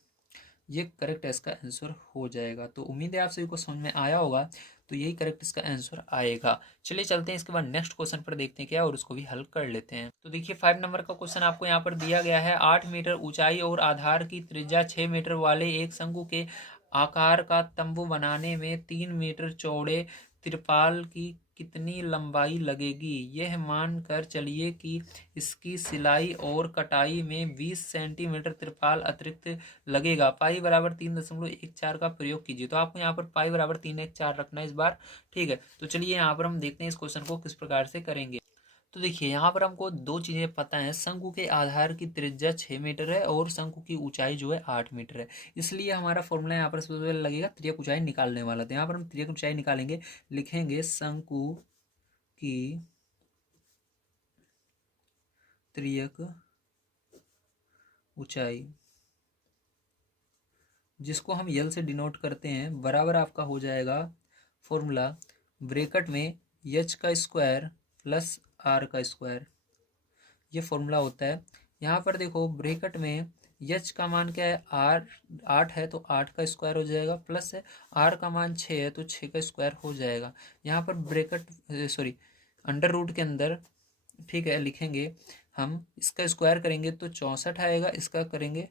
ये करेक्ट इसका आंसर हो जाएगा। तो उम्मीद है आप सभी को समझ में आया होगा। तो यही करेक्ट इसका आंसर आएगा। चलिए चलते हैं इसके बाद नेक्स्ट क्वेश्चन पर देखते हैं क्या, और उसको भी हल कर लेते हैं। तो देखिए 5 नंबर का क्वेश्चन आपको यहाँ पर दिया गया है। 8 मीटर ऊंचाई और आधार की त्रिज्या 6 मीटर वाले एक शंकु के आकार का तंबू बनाने में 3 मीटर चौड़े तिरपाल की कितनी लंबाई लगेगी। यह मान कर चलिए कि इसकी सिलाई और कटाई में 20 सेंटीमीटर तिरपाल अतिरिक्त लगेगा। पाई बराबर 3.14 का प्रयोग कीजिए। तो आपको यहाँ पर पाई बराबर 314 रखना है इस बार। ठीक है, तो चलिए यहाँ पर हम देखते हैं इस क्वेश्चन को किस प्रकार से करेंगे। तो देखिए यहाँ पर हमको दो चीज़ें पता है, शंकु के आधार की त्रिज्या 6 मीटर है और शंकु की ऊंचाई जो है 8 मीटर है। इसलिए हमारा फॉर्मूला यहाँ पर सबसे पहले लगेगा त्रियक ऊंचाई निकालने वाला। तो यहाँ पर हम त्रियक ऊंचाई निकालेंगे, लिखेंगे शंकु की त्रियक ऊंचाई, जिसको हम यल से डिनोट करते हैं, बराबर आपका हो जाएगा फॉर्मूला ब्रैकेट में एच का स्क्वायर प्लस आर का स्क्वायर। ये फॉर्मूला होता है। यहाँ पर देखो ब्रैकेट में एच का मान क्या है, 8 है तो 8 का स्क्वायर हो जाएगा, प्लस है आर का मान 6 है तो 6 का स्क्वायर हो जाएगा। यहाँ पर ब्रैकेट सॉरी अंडर रूट के अंदर, ठीक है, लिखेंगे हम, इसका स्क्वायर करेंगे तो 64 आएगा, इसका करेंगे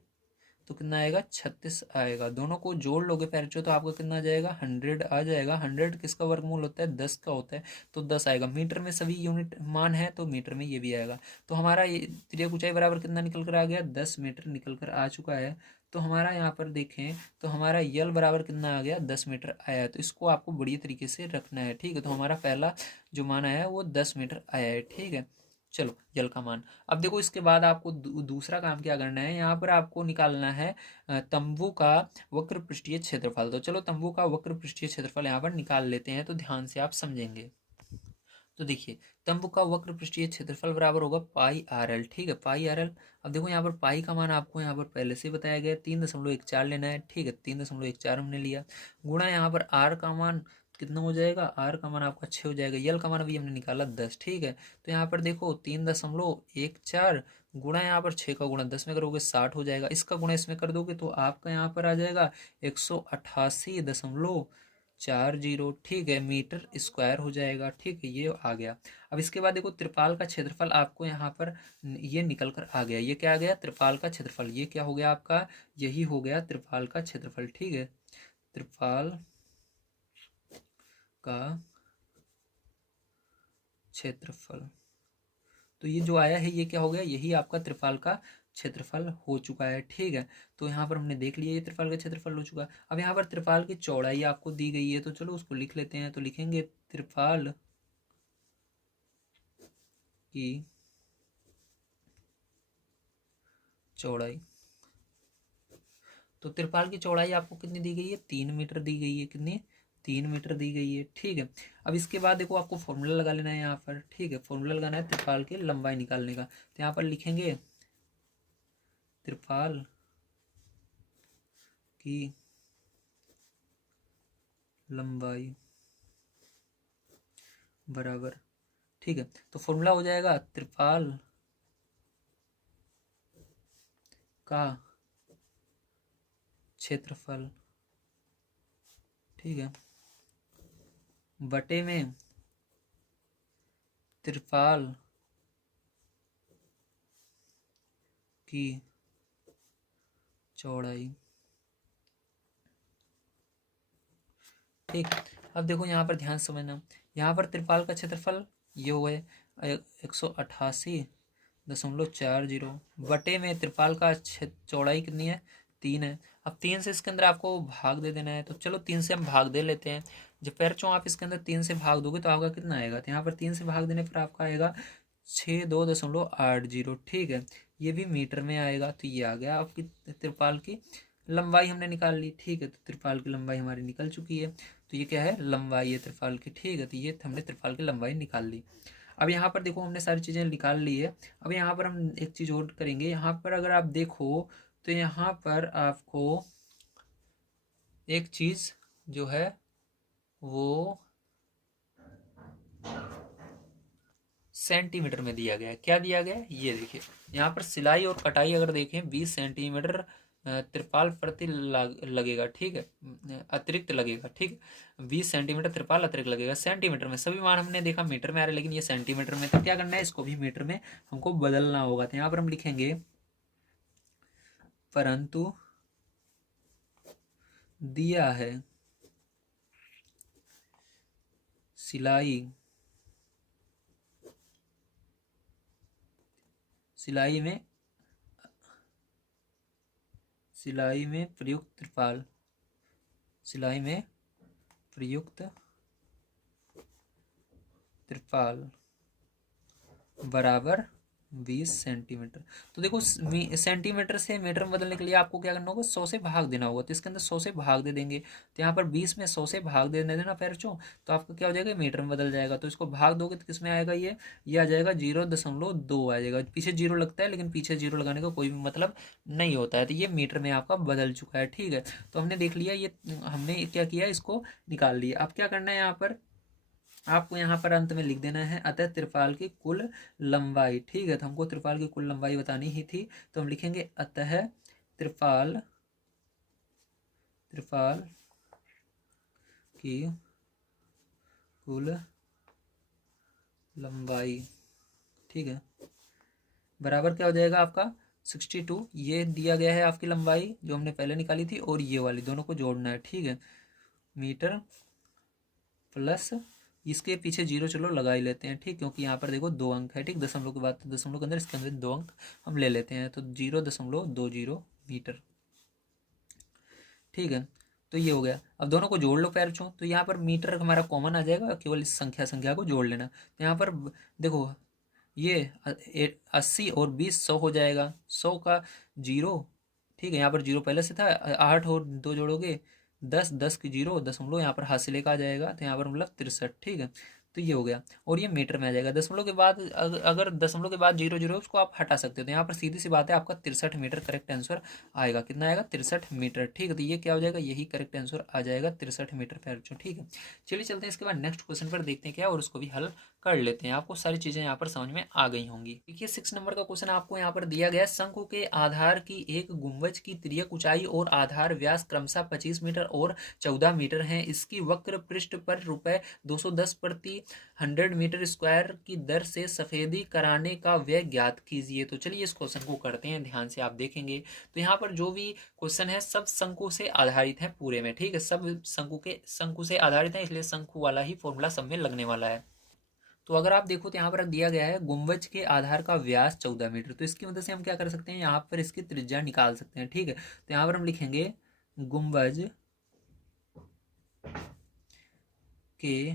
तो कितना आएगा, 36 आएगा। दोनों को जोड़ लोगे पैरेचो तो आपका कितना आ जाएगा, 100 आ जाएगा। 100 किसका वर्गमूल होता है, 10 का होता है, तो 10 आएगा। मीटर में सभी यूनिट मान है तो मीटर में ये भी आएगा। तो हमारा ये त्रियक ऊंचाई बराबर कितना निकल कर आ गया, 10 मीटर निकल कर आ चुका है। तो हमारा यहाँ पर देखें तो हमारा यल बराबर कितना आ गया, 10 मीटर आया है। तो इसको आपको बढ़िया तरीके से रखना है। ठीक है, तो हमारा पहला जो मान आया है वो 10 मीटर आया है। ठीक है, चलो यल का मान। अब देखो इसके बाद आपको दूसरा काम क्या करना है, यहाँ पर आपको निकालना है तंबू का वक्र पृष्ठीय क्षेत्रफल। तो चलो तंबू का वक्र पृष्ठीय क्षेत्रफल यहाँ पर निकाल लेते हैं, तो ध्यान से आप समझेंगे। तो देखिए तंबू का वक्र पृष्ठीय क्षेत्रफल बराबर होगा पाई आर एल। ठीक है, पाई आर एल। अब देखो यहाँ पर पाई का मान आपको यहाँ पर पहले से बताया गया है, 3.14 लेना है। ठीक है, 3.14 हमने लिया, गुणा यहाँ पर आर का मान, कितना हो जाएगा, आर का मान आपका 6 हो जाएगा, यल का मान अभी हमने निकाला 10। ठीक है, तो यहाँ पर देखो 3.14 गुणा यहाँ पर 6 का गुणा 10 में करोगे 60 हो जाएगा, इसका गुणा इसमें कर दोगे तो आपका यहाँ पर आ जाएगा 188.40। ठीक है, मीटर स्क्वायर हो जाएगा। ठीक है, ये आ गया। अब इसके बाद देखो त्रिपाल का क्षेत्रफल आपको यहाँ पर ये निकल कर आ गया। ये क्या आ गया, त्रिपाल का क्षेत्रफल। ये क्या हो गया आपका, यही हो गया त्रिपाल का क्षेत्रफल। ठीक है, त्रिपाल का क्षेत्रफल, तो ये जो आया है ये क्या हो गया, यही आपका त्रिपाल का क्षेत्रफल हो चुका है। ठीक है, तो यहाँ पर हमने देख लिया ये त्रिपाल का क्षेत्रफल हो चुका है। अब यहाँ पर त्रिपाल की चौड़ाई आपको दी गई है, तो चलो उसको लिख लेते हैं। तो लिखेंगे त्रिपाल की चौड़ाई। तो त्रिपाल की चौड़ाई आपको कितनी दी गई है, 3 मीटर दी गई है। कितनी, 3 मीटर दी गई है। ठीक है, अब इसके बाद देखो आपको फॉर्मूला लगा लेना है यहाँ पर। ठीक है, फॉर्मूला लगाना है त्रिपाल की लंबाई निकालने का। तो यहाँ पर लिखेंगे त्रिपाल की लंबाई बराबर। ठीक है, तो फॉर्मूला हो जाएगा त्रिपाल का क्षेत्रफल, ठीक है, बटे में त्रिपाल की चौड़ाई। ठीक, अब देखो यहाँ पर ध्यान समझना, यहाँ पर त्रिपाल का क्षेत्रफल ये हुआ है 188.40 बटे में त्रिपाल का चौड़ाई कितनी है, 3 है। अब 3 से इसके अंदर आपको भाग दे देना है, तो चलो 3 से हम भाग दे लेते हैं। जब पैरचों आप इसके अंदर 3 से भाग दोगे तो आपका कितना आएगा, तो यहाँ पर 3 से भाग देने पर आपका आएगा 62.80। ठीक है, ये भी मीटर में आएगा। तो ये आ गया आपकी त्रिपाल की लंबाई हमने निकाल ली। ठीक है, तो त्रिपाल की लंबाई हमारी निकल चुकी है। तो ये क्या है, लंबाई है त्रिपाल की। ठीक है, तो ये हमने त्रिपाल की लंबाई निकाल ली। अब यहाँ पर देखो हमने सारी चीज़ें निकाल ली है। अब यहाँ पर हम एक चीज़ और करेंगे। यहाँ पर अगर आप देखो तो यहाँ पर आपको एक चीज़ जो है वो सेंटीमीटर में दिया गया है। क्या दिया गया है, ये देखिए यहाँ पर सिलाई और कटाई अगर देखें 20 सेंटीमीटर त्रिपाल प्रति लगेगा। ठीक है, अतिरिक्त लगेगा। ठीक, 20 सेंटीमीटर त्रिपाल अतिरिक्त लगेगा। सेंटीमीटर में सभी मान हमने देखा मीटर में आ रहे, लेकिन ये सेंटीमीटर में। तो क्या करना है, इसको भी मीटर में हमको बदलना होगा। तो यहाँ पर हम लिखेंगे परंतु दिया है सिलाई सिलाई में प्रयुक्त त्रिपाल, सिलाई में प्रयुक्त त्रिपाल बराबर 20 सेंटीमीटर। तो देखो सेंटीमीटर से मीटर में बदलने के लिए आपको क्या करना होगा, 100 से भाग देना होगा। तो इसके अंदर 100 से भाग दे देंगे। तो यहाँ पर 20 में 100 से भाग दे देना पैरचों, तो आपका क्या हो जाएगा, मीटर में बदल जाएगा। तो इसको भाग दोगे तो किस में आएगा, ये आ जाएगा 0.2 आ जाएगा। पीछे 0 लगता है, लेकिन पीछे 0 लगाने का कोई भी मतलब नहीं होता है। तो ये मीटर में आपका बदल चुका है। ठीक है, तो हमने देख लिया, ये हमने क्या किया, इसको निकाल लिया। अब क्या करना है, यहाँ पर आपको यहाँ पर अंत में लिख देना है अतः त्रिपाल की कुल लंबाई। ठीक है, तो हमको त्रिपाल की कुल लंबाई बतानी ही थी, तो हम लिखेंगे अतः त्रिपाल की कुल लंबाई। ठीक है, बराबर क्या हो जाएगा आपका 62। ये दिया गया है आपकी लंबाई जो हमने पहले निकाली थी, और ये वाली दोनों को जोड़ना है। ठीक है, मीटर प्लस इसके पीछे 0 चलो लगा ही लेते हैं। ठीक, क्योंकि यहाँ पर देखो 2 अंक है। ठीक, दशमलव के बाद दशमलव के अंदर इसके अंदर 2 अंक हम ले लेते हैं, तो 0.20 मीटर। ठीक है, तो ये हो गया। अब दोनों को जोड़ लो पैरचों, तो यहाँ पर मीटर हमारा कॉमन आ जाएगा, केवल इस संख्या को जोड़ लेना। तो यहाँ पर देखो ये 80 और 20 100 हो जाएगा, 100 का 0। ठीक है, यहाँ पर 0 पहले से था, 8 और 2 जोड़ोगे 10, 10 की 0 दशमलव यहाँ पर हासिल का आ जाएगा, तो यहाँ पर मतलब 63। ठीक है, तो ये हो गया, और ये मीटर में आ जाएगा। दशमलव के बाद अगर दशमलव के बाद 0 0 उसको आप हटा सकते हो, तो यहाँ पर सीधी सी बात है, आपका 63 मीटर करेक्ट आंसर आएगा। कितना आएगा? 63 मीटर। ठीक है, तो ये क्या हो जाएगा? यही करेक्ट आंसर आ जाएगा, 63 मीटर पे बच्चों। ठीक है, चलिए चलते हैं इसके बाद नेक्स्ट क्वेश्चन पर, देखते हैं क्या, और उसको भी हल कर लेते हैं। आपको सारी चीजें यहाँ पर समझ में आ गई होंगी। देखिए 6 नंबर का क्वेश्चन आपको यहाँ पर दिया गया है। शंकु के आधार की एक गुंबज की तिर्यक ऊंचाई और आधार व्यास क्रमशः 25 मीटर और 14 मीटर है। इसकी वक्र पृष्ठ पर रुपए 210 प्रति 100 मीटर स्क्वायर की दर से सफेदी कराने का व्यय ज्ञात कीजिए। तो चलिए इस क्वेश्चन को करते हैं, ध्यान से आप देखेंगे तो यहाँ पर जो भी क्वेश्चन है सब शंकु से आधारित है पूरे में। ठीक है, सब शंकु से आधारित है, इसलिए शंकु वाला ही फॉर्मूला सब में लगने वाला है। तो अगर आप देखो तो यहाँ पर दिया गया है गुंबज के आधार का व्यास 14 मीटर, तो इसकी मदद से हम क्या कर सकते हैं, यहाँ पर इसकी त्रिज्या निकाल सकते हैं। ठीक है, तो यहाँ पर हम लिखेंगे गुंबज के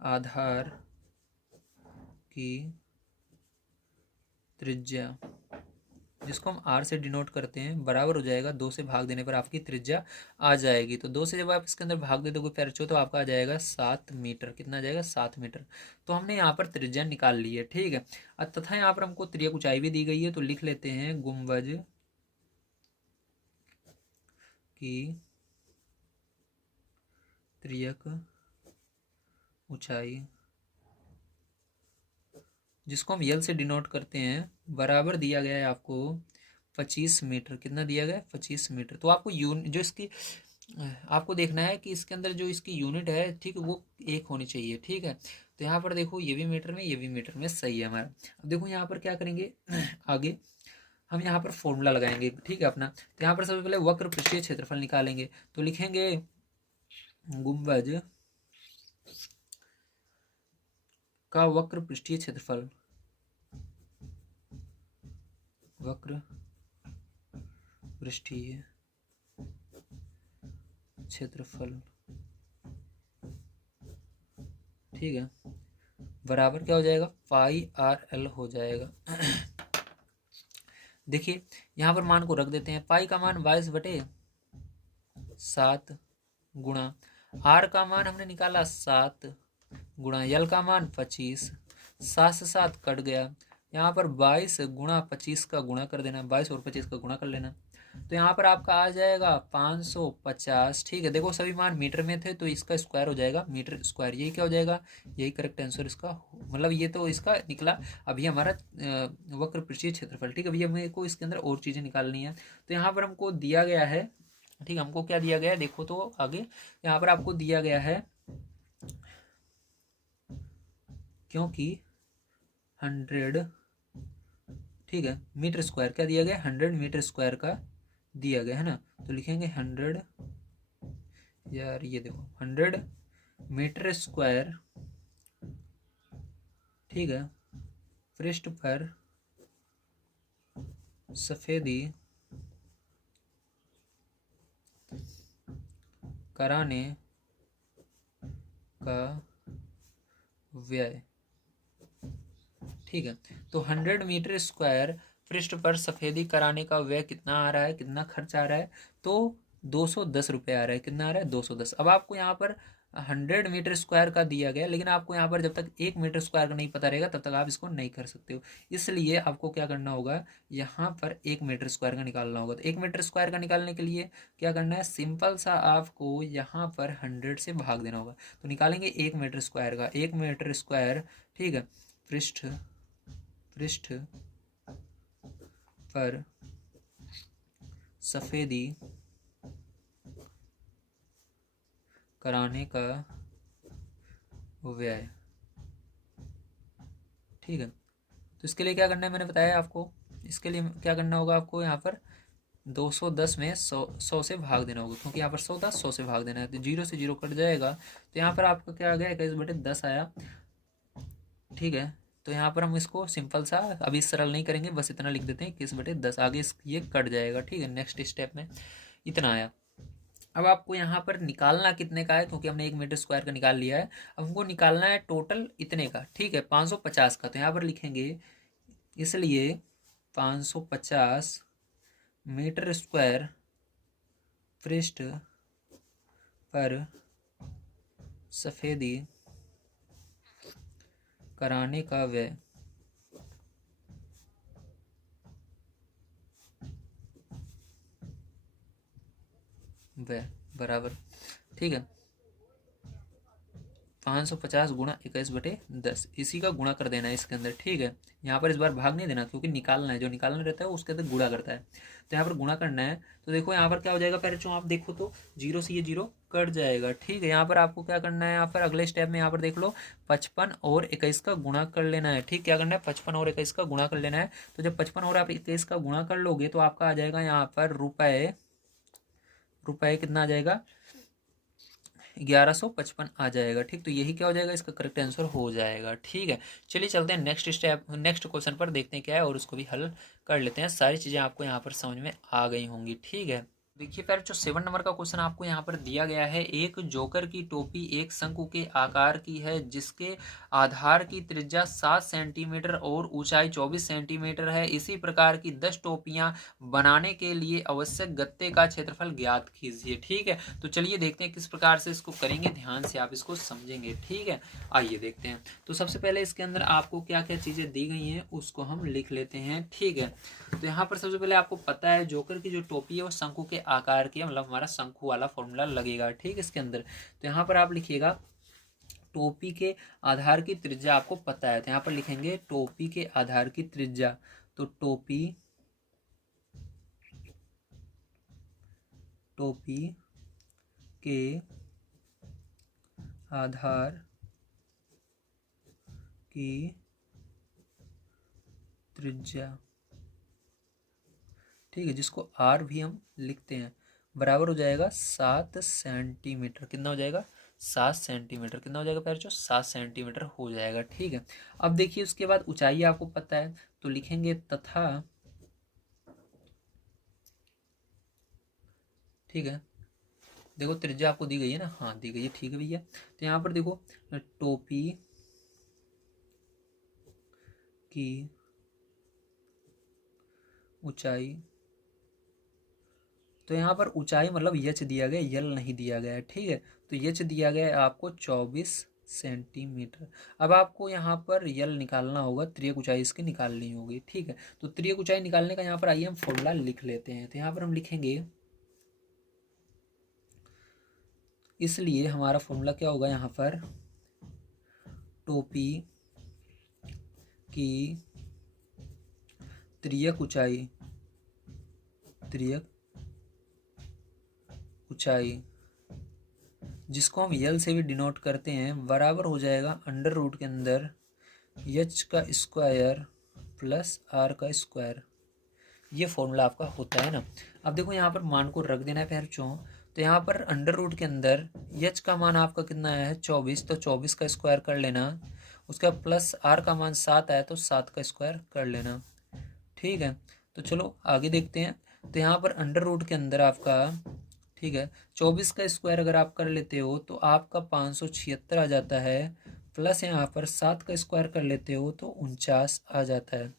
आधार की त्रिज्या, जिसको हम r से डिनोट करते हैं, बराबर हो जाएगा 2 से भाग देने पर आपकी त्रिज्या आ जाएगी। तो 2 से जब आप इसके अंदर भाग दे दोगे पैरचो, तो आपका आ जाएगा 7 मीटर। कितना आ जाएगा? 7 मीटर। तो हमने यहाँ पर त्रिज्या निकाल ली है। ठीक है, तथा यहाँ पर हमको तिर्यक ऊंचाई भी दी गई है, तो लिख लेते हैं गुंबज की तिर्यक ऊंचाई, जिसको हम यल से डिनोट करते हैं, बराबर दिया गया है आपको 25 मीटर। कितना दिया गया है? 25 मीटर। तो आपको जो इसकी आपको देखना है कि इसके अंदर जो इसकी यूनिट है, ठीक है, वो एक होनी चाहिए। ठीक है, तो यहाँ पर देखो ये भी मीटर में, ये भी मीटर में, सही है हमारा। अब देखो यहाँ पर क्या करेंगे आगे हम यहाँ पर फॉर्मूला लगाएंगे। ठीक है अपना, तो यहाँ पर सबसे पहले वक्र पृष्ठीय क्षेत्रफल निकालेंगे, तो लिखेंगे गुंबज का वक्र पृष्ठीय क्षेत्रफल, वक्र पृष्ठीय क्षेत्रफल, ठीक है, बराबर क्या हो जाएगा? पाई आर एल हो जाएगा। देखिए यहाँ पर मान को रख देते हैं। पाई का मान 22/7 गुणा आर का मान हमने निकाला 7 गुणा यल का मान 25, 7 से 7 कट गया, यहाँ पर 22 गुणा 25 का गुणा कर देना, 22 और 25 का गुणा कर लेना, तो यहाँ पर आपका आ जाएगा 550। ठीक है, देखो सभी मान मीटर में थे, तो इसका स्क्वायर हो जाएगा मीटर स्क्वायर। यही क्या हो जाएगा? यही करेक्ट आंसर इसका, मतलब ये तो इसका निकला। अभी हमारा वक्र पृष्ठीय क्षेत्रफल। ठीक है, अभी हमें को इसके अंदर और चीज़ें निकालनी है। तो यहाँ पर हमको दिया गया है, ठीक, हमको क्या दिया गया है देखो तो आगे, यहाँ पर आपको दिया गया है, क्योंकि 100, ठीक है, मीटर स्क्वायर क्या दिया गया? 100 मीटर स्क्वायर का दिया गया है ना, तो लिखेंगे 100, यार ये देखो 100 मीटर स्क्वायर, ठीक है, पृष्ठ पर सफेदी कराने का व्यय। ठीक है, तो 100 मीटर स्क्वायर पृष्ठ पर सफेदी कराने का व्यय कितना आ रहा है, कितना खर्च आ रहा है? तो 210 रुपये आ रहा है। कितना आ रहा है? 210। अब आपको यहाँ पर 100 मीटर स्क्वायर का दिया गया, लेकिन आपको यहाँ पर जब तक 1 मीटर स्क्वायर का नहीं पता रहेगा तब तक आप इसको नहीं कर सकते हो। इसलिए आपको क्या करना होगा, यहाँ पर 1 मीटर स्क्वायर का निकालना होगा। तो 1 मीटर स्क्वायर का निकालने के लिए क्या करना है, सिंपल सा आपको यहाँ पर 100 से भाग देना होगा। तो निकालेंगे 1 मीटर स्क्वायर का, 1 मीटर स्क्वायर, ठीक है, पृष्ठ पर सफेदी कराने का व्यय। ठीक है, तो इसके लिए क्या करना है मैंने बताया आपको। इसके लिए क्या करना होगा आपको, यहाँ पर 210 में 100 से भाग देना होगा, क्योंकि यहाँ पर 100 था, 100 से भाग देना है, तो 0 से 0 कट जाएगा। तो यहाँ पर आपका क्या आ गया, 21/10 आया। ठीक है, तो यहाँ पर हम इसको सिंपल सा अभी सरल नहीं करेंगे, बस इतना लिख देते हैं 21/10, आगे ये कट जाएगा। ठीक है, नेक्स्ट स्टेप में इतना आया। अब आपको यहाँ पर निकालना कितने का है, क्योंकि हमने 1 मीटर स्क्वायर का निकाल लिया है, अब हमको निकालना है टोटल इतने का। ठीक है, 550 का, तो यहाँ पर लिखेंगे इसलिए 550 मीटर स्क्वायर पृष्ठ पर सफेदी कराने का व्यय बराबर, ठीक है, 550 गुणा 21/10, इसी का गुणा कर देना है इसके अंदर, ठीक है। यहाँ पर इस बार भाग नहीं देना क्योंकि निकालना है, जो निकालना रहता है उसके अंदर गुणा करता है, तो यहाँ पर गुणा करना है। तो देखो यहाँ पर क्या हो जाएगा पहले आप देखो तो 0 से ये 0 कट जाएगा, ठीक है। यहाँ पर आपको क्या करना है, यहाँ पर अगले स्टेप में यहाँ पर देख लो 55 और 21 का गुणा कर लेना है, ठीक। क्या करना है, 55 और 21 का गुणा कर लेना है। तो जब 55 और आप 21 का गुणा कर लोगे तो आपका आ जाएगा यहाँ पर रुपये कितना आ जाएगा, 1155 आ जाएगा, ठीक। तो यही क्या हो जाएगा, इसका करेक्ट आंसर हो जाएगा, ठीक है। चलिए चलते हैं नेक्स्ट स्टेप, नेक्स्ट क्वेश्चन पर, देखते हैं क्या है और उसको भी हल कर लेते हैं। सारी चीज़ें आपको यहाँ पर समझ में आ गई होंगी, ठीक है। देखिए फिर जो 7 नंबर का क्वेश्चन आपको यहाँ पर दिया गया है, एक जोकर की टोपी एक शंकु के आकार की है जिसके आधार की त्रिज्या 7 सेंटीमीटर और ऊंचाई 24 सेंटीमीटर है। इसी प्रकार की 10 टोपियां बनाने के लिए आवश्यक गत्ते का क्षेत्रफल ज्ञात कीजिए, ठीक है। तो चलिए देखते हैं किस प्रकार से इसको करेंगे, ध्यान से आप इसको समझेंगे, ठीक है। आइए देखते हैं। तो सबसे पहले इसके अंदर आपको क्या क्या चीज़ें दी गई हैं उसको हम लिख लेते हैं, ठीक है। तो यहाँ पर सबसे पहले आपको पता है जोकर की जो टोपी है वो शंकु के आकार की है, मतलब हमारा शंकु वाला फॉर्मूला लगेगा, ठीक। इसके अंदर तो यहाँ पर आप लिखिएगा टोपी के आधार की त्रिज्या आपको पता है, तो यहाँ पर लिखेंगे टोपी के आधार की त्रिज्या। तो टोपी के आधार की त्रिज्या, ठीक है, जिसको आर भी हम लिखते हैं, बराबर हो जाएगा 7 सेंटीमीटर। कितना हो जाएगा, 7 सेंटीमीटर। कितना हो जाएगा पैर 7 सेंटीमीटर हो जाएगा, ठीक है। अब देखिए उसके बाद ऊंचाई आपको पता है, तो लिखेंगे तथा, ठीक है। देखो त्रिज्या आपको दी गई है ना, हाँ दी गई है, ठीक है भैया। तो यहाँ पर देखो टोपी की ऊंचाई, तो यहाँ पर ऊंचाई मतलब यच दिया गया, यल नहीं दिया गया है, ठीक है। तो यच दिया गया है आपको 24 सेंटीमीटर। अब आपको यहाँ पर यल निकालना होगा, त्रियक ऊंचाई इसकी निकालनी होगी, ठीक है। तो त्रियक ऊंचाई निकालने का यहाँ पर आइए हम फॉर्मूला लिख लेते हैं। तो यहाँ पर हम लिखेंगे, इसलिए हमारा फॉर्मूला क्या होगा, यहाँ पर टोपी की त्रियक ऊंचाई जिसको हम यल से भी डिनोट करते हैं, बराबर हो जाएगा अंडर रूट के अंदर एच का स्क्वायर प्लस आर का स्क्वायर। ये फॉर्मूला आपका होता है ना। अब देखो यहाँ पर मान को रख देना है पैरचों। तो यहाँ पर अंडर रूट के अंदर एच का मान आपका कितना आया है 24, तो 24 का स्क्वायर कर लेना। उसका प्लस आर का मान 7 आया तो 7 का स्क्वायर कर लेना, ठीक है। तो चलो आगे देखते हैं। तो यहाँ पर अंडर रूट के अंदर आपका, ठीक है, 24 का स्क्वायर अगर आप कर लेते हो तो आपका 576 आ जाता है, प्लस यहाँ पर 7 का स्क्वायर कर लेते हो तो 49 आ जाता है।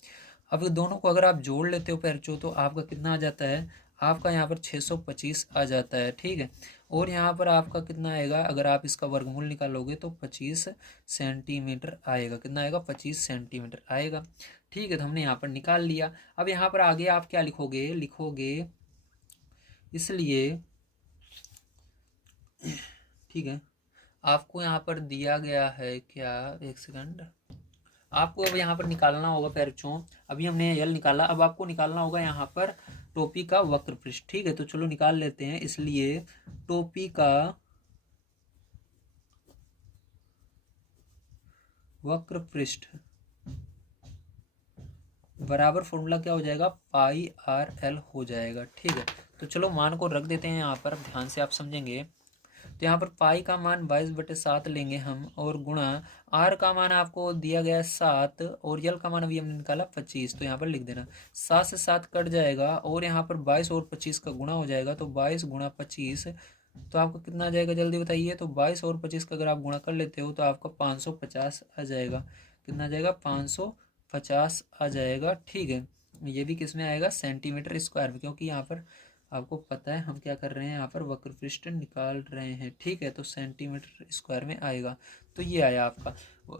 अब दोनों को अगर आप जोड़ लेते हो पैरचो तो आपका कितना आ जाता है, आपका यहाँ पर 625 आ जाता है, ठीक है। और यहाँ पर आपका कितना आएगा, अगर आप इसका वर्गमूल निकालोगे तो 25 सेंटीमीटर आएगा। कितना आएगा, 25 सेंटीमीटर आएगा, ठीक है। तो हमने यहाँ पर निकाल लिया। अब यहाँ पर आगे आप क्या लिखोगे इसलिए, ठीक है, आपको यहाँ पर दिया गया है क्या, एक सेकंड, आपको अब यहाँ पर निकालना होगा पैरचों। अभी हमने यल निकाला, अब आपको निकालना होगा यहाँ पर टोपी का वक्र पृष्ठ, ठीक है। तो चलो निकाल लेते हैं। इसलिए टोपी का वक्र पृष्ठ बराबर फॉर्मूला क्या हो जाएगा, पाई आर एल हो जाएगा, ठीक है। तो चलो मान को रख देते हैं यहाँ पर, ध्यान से आप समझेंगे। तो यहाँ पर पाई का मान 22/7 लेंगे हम, और गुणा आर का मान आपको दिया गया 7 और यल का मान अभी हमने निकाला 25। तो यहाँ पर लिख देना 7 से 7 कट जाएगा और यहाँ पर 22 और 25 का गुणा हो जाएगा, तो 22 गुणा 25, तो आपको कितना आ जाएगा जल्दी बताइए। तो 22 और 25 का अगर आप गुणा कर लेते हो तो आपका 550 आ जाएगा। कितना आ जाएगा, 550 आ जाएगा, ठीक है। ये भी किस में आएगा, सेंटीमीटर स्क्वायर में, क्योंकि यहाँ पर आपको पता है हम क्या कर रहे हैं, यहाँ पर वक्र पृष्ठ निकाल रहे हैं, ठीक है। तो सेंटीमीटर स्क्वायर में आएगा। तो ये आया आपका।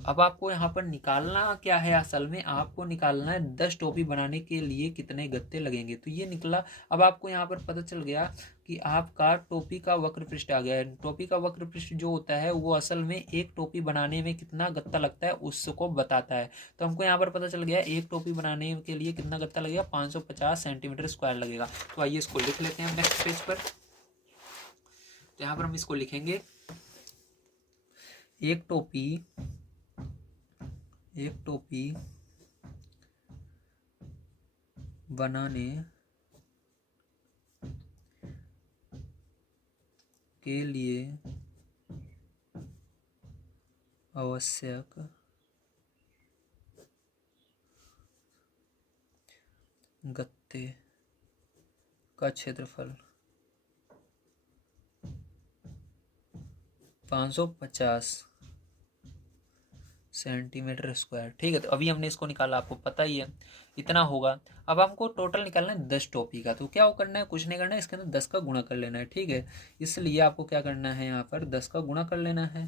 अब आपको यहाँ पर निकालना क्या है, असल में आपको निकालना है 10 टोपी बनाने के लिए कितने गत्ते लगेंगे। तो ये निकला। अब आपको यहाँ पर पता चल गया कि आपका टोपी का वक्र पृष्ठ आ गया है। टोपी का वक्र पृष्ठ जो होता है वो असल में एक टोपी बनाने में कितना गत्ता लगता है उसको बताता है। तो हमको यहाँ पर पता चल गया एक टोपी बनाने के लिए कितना गत्ता लगेगा, 550 सेंटीमीटर स्क्वायर लगेगा। तो आइए इसको लिख लेते हैं हम नेक्स्ट पेज पर। तो यहाँ पर हम इसको लिखेंगे, एक टोपी बनाने के लिए आवश्यक गत्ते का क्षेत्रफल 550 सेंटीमीटर स्क्वायर। ठीक है, तो अभी हमने इसको निकाला, आपको पता ही है इतना होगा। अब हमको टोटल निकालना है 10 टोपी का। तो क्या करना है, कुछ नहीं करना है, इसके अंदर 10 का गुणा कर लेना है। ठीक है, इसलिए आपको क्या करना है, यहाँ पर 10 का गुणा कर लेना है।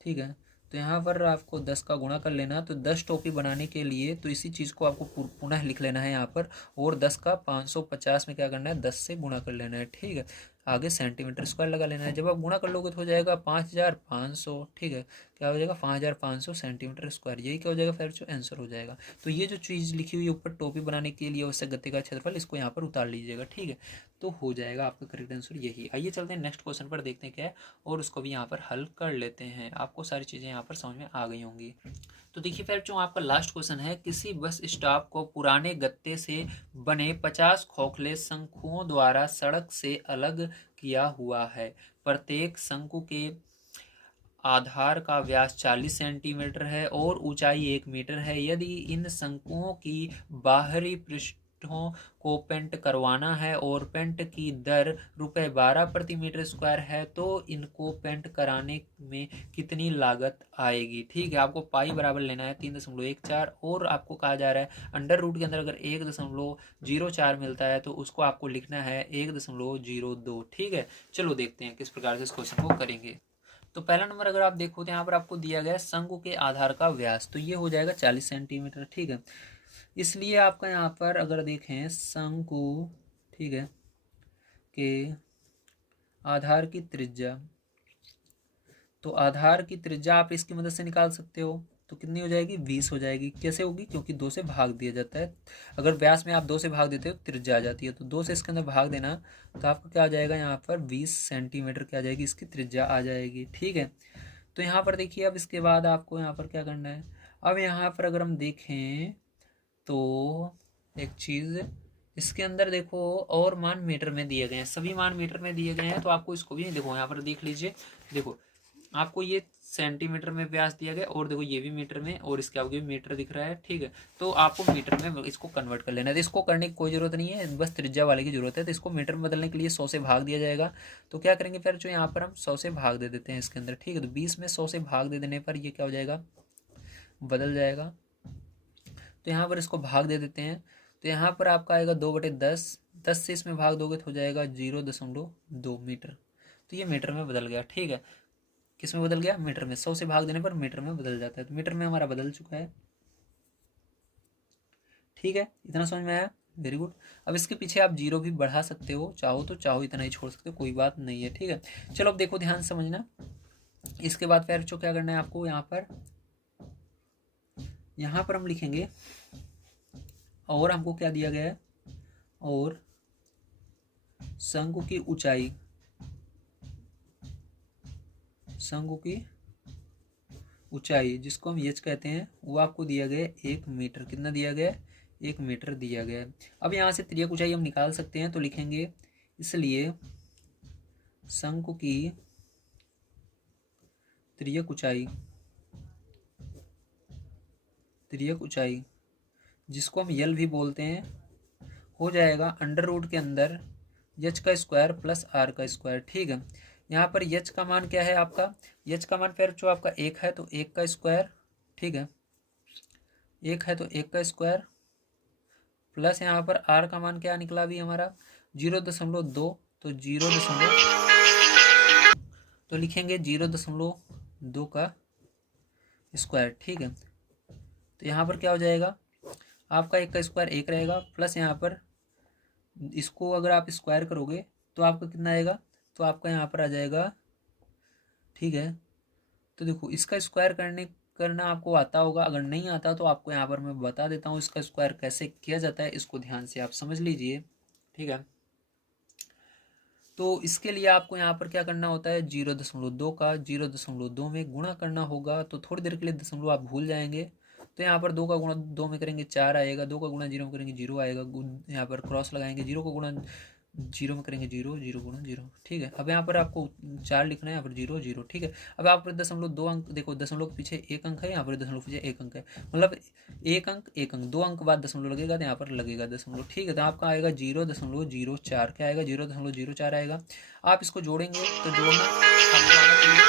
ठीक है, तो यहाँ पर आपको 10 का गुणा कर लेना। तो 10 टोपी बनाने के लिए तो इसी चीज़ को आपको पुनः लिख लेना है यहाँ पर, और 10 का 550 में क्या करना है, 10 से गुणा कर लेना है। ठीक है, आगे सेंटीमीटर स्क्वायर लगा लेना है। जब आप गुणा कर लोगे तो हो जाएगा 5500। ठीक है, क्या हो जाएगा, 5500 सेंटीमीटर स्क्वायर। यही क्या हो जाएगा फिर जो आंसर हो जाएगा। तो ये जो चीज़ लिखी हुई है ऊपर टोपी बनाने के लिए उससे गत्ते का क्षेत्रफल, इसको यहाँ पर उतार लीजिएगा। ठीक है, तो हो जाएगा आपका करेक्ट आंसर यही। आइए चलते हैं नेक्स्ट क्वेश्चन पर, देखते हैं क्या है, और उसको भी यहाँ पर हल कर लेते हैं। आपको सारी चीज़ें यहाँ पर समझ में आ गई होंगी। तो देखिए फिर जो आपका लास्ट क्वेश्चन है, किसी बस स्टॉप को पुराने गत्ते से बने 50 खोखले शंकुओं द्वारा सड़क से अलग किया हुआ है। प्रत्येक शंकु के आधार का व्यास 40 सेंटीमीटर है और ऊंचाई 1 मीटर है। यदि इन शंकुओं की बाहरी पृष्ठों को पेंट करवाना है और पेंट की दर ₹12 प्रति मीटर स्क्वायर है, तो इनको पेंट कराने में कितनी लागत आएगी। ठीक है, आपको पाई बराबर लेना है 3.14, और आपको कहा जा रहा है अंडर रूट के अंदर अगर 1.04 मिलता है तो उसको आपको लिखना है 1.02। ठीक है, चलो देखते हैं किस प्रकार से इस क्वेश्चन को करेंगे। तो पहला नंबर अगर आप देखो तो यहाँ पर आपको दिया गया है शंकु के आधार का व्यास, तो ये हो जाएगा 40 सेंटीमीटर। ठीक है, इसलिए आपका यहाँ पर अगर देखें शंकु, ठीक है, के आधार की त्रिज्या, तो आधार की त्रिज्या आप इसकी मदद से निकाल सकते हो। तो कितनी हो जाएगी, 20 हो जाएगी। कैसे होगी, क्योंकि 2 से भाग दिया जाता है। अगर व्यास में आप 2 से भाग देते हो त्रिज्या आ जाती है, तो 2 से इसके अंदर भाग देना, तो आपका क्या आ जाएगा, यहाँ पर 20 सेंटीमीटर क्या आ जाएगी, इसकी त्रिज्या आ जाएगी। ठीक है, तो यहाँ पर देखिए अब इसके बाद आपको यहाँ पर क्या करना है। अब यहाँ पर अगर हम देखें तो एक चीज़ इसके अंदर देखो, और मान मीटर में दिए गए हैं, सभी मान मीटर में दिए गए हैं। तो आपको इसको भी देखो, यहाँ पर देख लीजिए, देखो आपको ये सेंटीमीटर में व्यास दिया गया, और देखो ये भी मीटर में, और इसके आगे भी मीटर दिख रहा है। ठीक है, तो आपको मीटर में इसको कन्वर्ट कर लेना है। तो इसको करने की कोई जरूरत नहीं है, बस त्रिज्या वाले की जरूरत है। तो इसको मीटर में बदलने के लिए 100 से भाग दिया जाएगा। तो क्या करेंगे फिर, जो यहाँ पर हम 100 से भाग दे देते हैं इसके अंदर। ठीक है, तो 20 में 100 से भाग दे देने पर ये क्या हो जाएगा, बदल जाएगा। तो यहाँ पर इसको भाग दे देते हैं। तो यहाँ पर आपका आएगा 2/10। 10 से इसमें भाग दोगे तो हो जाएगा 0.2 मीटर। तो ये मीटर में बदल गया। ठीक है, किस में बदल गया, मीटर में। 100 से भाग देने पर मीटर में बदल जाता है। तो मीटर में हमारा बदल चुका है। ठीक है, इतना समझ में आया, वेरी गुड। अब इसके पीछे आप 0 भी बढ़ा सकते हो, चाहो तो चाहो इतना ही छोड़ सकते हो, कोई बात नहीं है। ठीक है, चलो अब देखो ध्यान से समझना। इसके बाद फिर जो क्या करना है आपको, यहाँ पर हम लिखेंगे, और हमको क्या दिया गया है, और शंकु की ऊंचाई, शंकु की ऊंचाई जिसको हम एच कहते हैं, वो आपको दिया गया 1 मीटर। कितना दिया गया, 1 मीटर दिया गया है। अब यहाँ से त्रिज्या ऊंचाई हम निकाल सकते हैं, तो लिखेंगे, इसलिए शंकु की त्रिज्या ऊंचाई जिसको हम यल भी बोलते हैं, हो जाएगा अंडर रूट के अंदर एच का स्क्वायर प्लस आर का स्क्वायर। ठीक है, यहाँ पर एच का मान क्या है आपका, एच का मान फिर जो आपका 1 है तो 1 का स्क्वायर। ठीक है, 1 है तो 1 का स्क्वायर, प्लस यहाँ पर आर का मान क्या निकला अभी हमारा, 0.2। तो 0. तो लिखेंगे 0.2 2 का स्क्वायर, ठीक है। तो यहाँ पर क्या हो जाएगा, आपका 1 का स्क्वायर 1 रहेगा, प्लस यहाँ पर इसको अगर आप स्क्वायर करोगे तो आपका कितना आएगा, तो आपका यहाँ पर आ जाएगा, ठीक है। तो देखो इसका स्क्वायर करना आपको आता होगा, अगर नहीं आता तो आपको यहाँ पर मैं बता देता हूँ इसका स्क्वायर कैसे किया जाता है, इसको ध्यान से आप समझ लीजिए, ठीक है। तो इसके लिए आपको यहाँ पर क्या करना होता है, 0.2 का 0.2 में गुणा करना होगा। तो थोड़ी देर के लिए दशमलव आप भूल जाएंगे। तो यहाँ पर 2 का गुणा 2 में करेंगे 4 आएगा, 2 का गुणा 0 में करेंगे 0 आएगा, यहाँ पर क्रॉस लगाएंगे, 0 का गुणा 0 में करेंगे 0, 0 गुणा 0, ठीक है। अब यहाँ पर आपको 4 लिखना है, यहाँ पर 0 0, ठीक है। अब आप दशमलव 2 अंक देखो, दशमलव के पीछे 1 अंक है, यहाँ पर दशमलव के पीछे 1 अंक है, मतलब 1 अंक 2 अंक बाद दशमलव लगेगा तो यहाँ पर लगेगा दशमलव, ठीक है। तो आपका आएगा 0.04, क्या आएगा 0.04 आएगा। आप इसको जोड़ेंगे तो जोड़ना आपको आना चाहिए।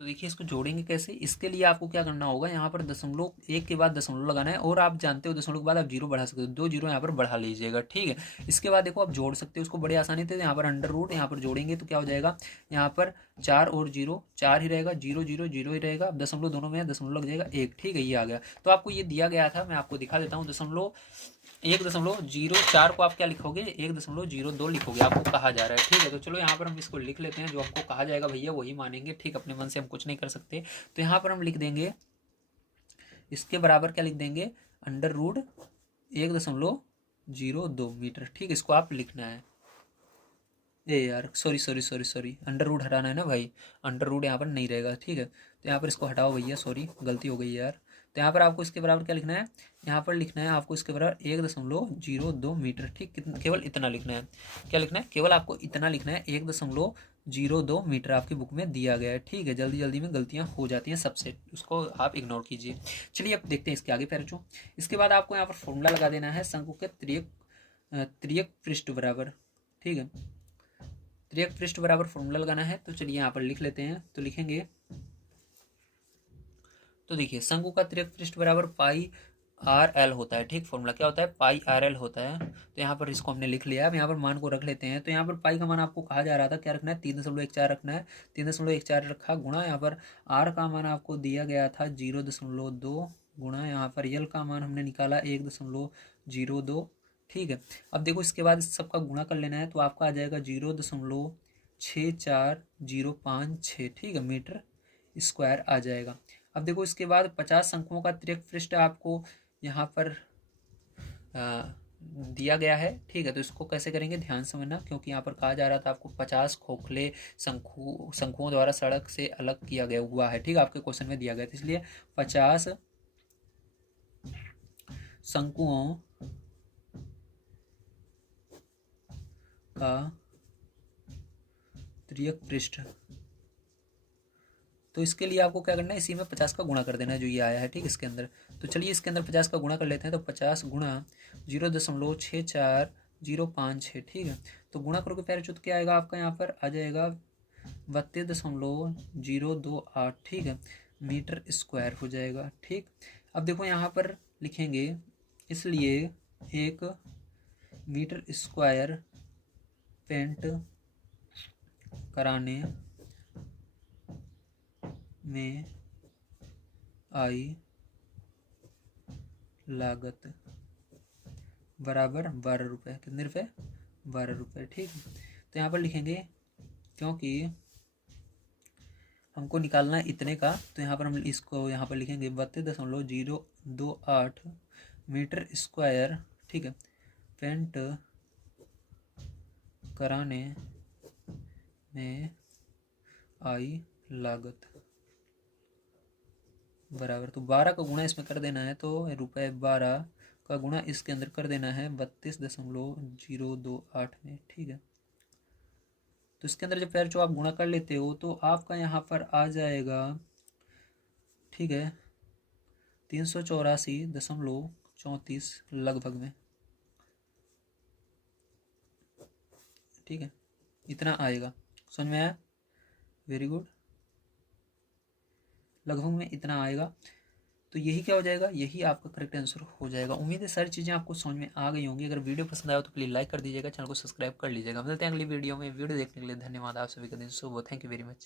तो देखिए इसको जोड़ेंगे कैसे, इसके लिए आपको क्या करना होगा, यहाँ पर दशमलव 1 के बाद दशमलव लगाना है, और आप जानते हो दशमलव के बाद आप 0 बढ़ा सकते हो, 2 0 यहाँ पर बढ़ा लीजिएगा, ठीक है। इसके बाद देखो आप जोड़ सकते हो उसको बड़ी आसानी से, यहाँ पर अंडर रूट यहाँ पर जोड़ेंगे तो क्या हो जाएगा, यहाँ पर 4 और 0 4 ही रहेगा, 0 0 0 ही रहेगा, अब दशमलव दोनों में है, दशमलव लग जाएगा 1, ठीक है। ये आ गया। तो आपको ये दिया गया था, मैं आपको दिखा देता हूँ, 1.04 को आप क्या लिखोगे, 1.02 लिखोगे, आपको कहा जा रहा है, ठीक है। तो चलो यहाँ पर हम इसको लिख लेते हैं, जो हमको कहा जाएगा भैया वही मानेंगे, ठीक, अपने मन से हम कुछ नहीं कर सकते। तो यहाँ पर हम लिख देंगे, इसके बराबर क्या लिख देंगे, अंडर रूट 1.02 मीटर, ठीक, इसको आप लिखना है। ए यार सॉरी, अंडर रूट हटाना है ना भाई, अंडर रूट यहाँ पर नहीं रहेगा, ठीक है। तो यहाँ पर इसको हटाओ भैया, सॉरी गलती हो गई यार। तो यहाँ पर आपको इसके बराबर क्या लिखना है, यहाँ पर लिखना है आपको इसके बराबर 1.02 मीटर, ठीक, केवल इतना लिखना है। क्या लिखना है, केवल आपको इतना लिखना है, 1.02 मीटर आपकी बुक में दिया गया है, ठीक है। जल्दी जल्दी में गलतियाँ हो जाती हैं सबसे, उसको आप इग्नोर कीजिए। चलिए अब देखते हैं इसके आगे पैरचो। इसके बाद आपको यहाँ पर फॉर्मूला लगा देना है, शंकु के त्रियक पृष्ठ बराबर, ठीक है, त्रियक पृष्ठ बराबर फॉर्मूला लगाना है। तो चलिए यहाँ पर लिख लेते हैं, तो लिखेंगे, तो देखिए शंकु का त्रियक पृष्ठ बराबर पाई आर एल होता है, ठीक, फॉर्मूला क्या होता है, पाई आर एल होता है। तो यहाँ पर इसको हमने लिख लिया, अब यहाँ पर मान को रख लेते हैं। तो यहाँ पर पाई का मान आपको कहा जा रहा था, क्या रखना है, 3.14 रखना है, 3.14 रखा, गुणा यहाँ पर आर का मान आपको दिया गया था 0.2, गुणा यहाँ पर यल का मान हमने निकाला 1.02, ठीक है। अब देखो इसके बाद इस सबका गुणा कर लेना है, तो आपका आ जाएगा 0.6405, ठीक है, मीटर स्क्वायर आ जाएगा। अब देखो इसके बाद 50 अंकों का त्रिक पृष्ठ आपको यहाँ पर दिया गया है, ठीक है। तो इसको कैसे करेंगे ध्यान समझना, क्योंकि यहाँ पर कहा जा रहा था आपको 50 खोखले शंकुओं द्वारा सड़क से अलग किया गया हुआ है, ठीक है, आपके क्वेश्चन में दिया गया था, इसलिए 50 शंकुओं का त्रियक पृष्ठ। तो इसके लिए आपको क्या करना है, इसी में 50 का गुणा कर देना है जो ये आया है, ठीक, इसके अंदर। तो चलिए इसके अंदर 50 का गुणा कर लेते हैं, तो 50 गुणा 0.64056, ठीक है। तो गुणा करोगे प्यारे तो क्या आएगा आपका, यहाँ पर आ जाएगा 32.028, ठीक है, मीटर स्क्वायर हो जाएगा, ठीक। अब देखो यहाँ पर लिखेंगे, इसलिए 1 मीटर स्क्वायर पेंट कराने में आई लागत बराबर 12 रुपये, कितने रुपये, 12 रुपये, ठीक। तो यहाँ पर लिखेंगे, क्योंकि हमको निकालना है इतने का, तो यहाँ पर हम इसको यहाँ पर लिखेंगे 32.028 मीटर स्क्वायर, ठीक है, पेंट कराने में आई लागत बराबर, तो 12 का गुणा इसमें कर देना है, तो रुपये 12 का गुणा इसके अंदर कर देना है 32.028 में, ठीक है। तो इसके अंदर जब पैर जो आप गुणा कर लेते हो तो आपका यहाँ पर आ जाएगा, ठीक है, 384.34 लगभग में, ठीक है, इतना आएगा, समझ में आया, वेरी गुड, लगभग में इतना आएगा। तो यही क्या हो जाएगा, यही आपका करेक्ट आंसर हो जाएगा। उम्मीद है सारी चीज़ें आपको समझ में आ गई होंगी। अगर वीडियो पसंद आया तो प्लीज़ लाइक कर दीजिएगा, चैनल को सब्सक्राइब कर लीजिएगा। मिलते हैं अगली वीडियो में। वीडियो देखने के लिए धन्यवाद। आप सभी का दिन शुभ हो। Thank you very much.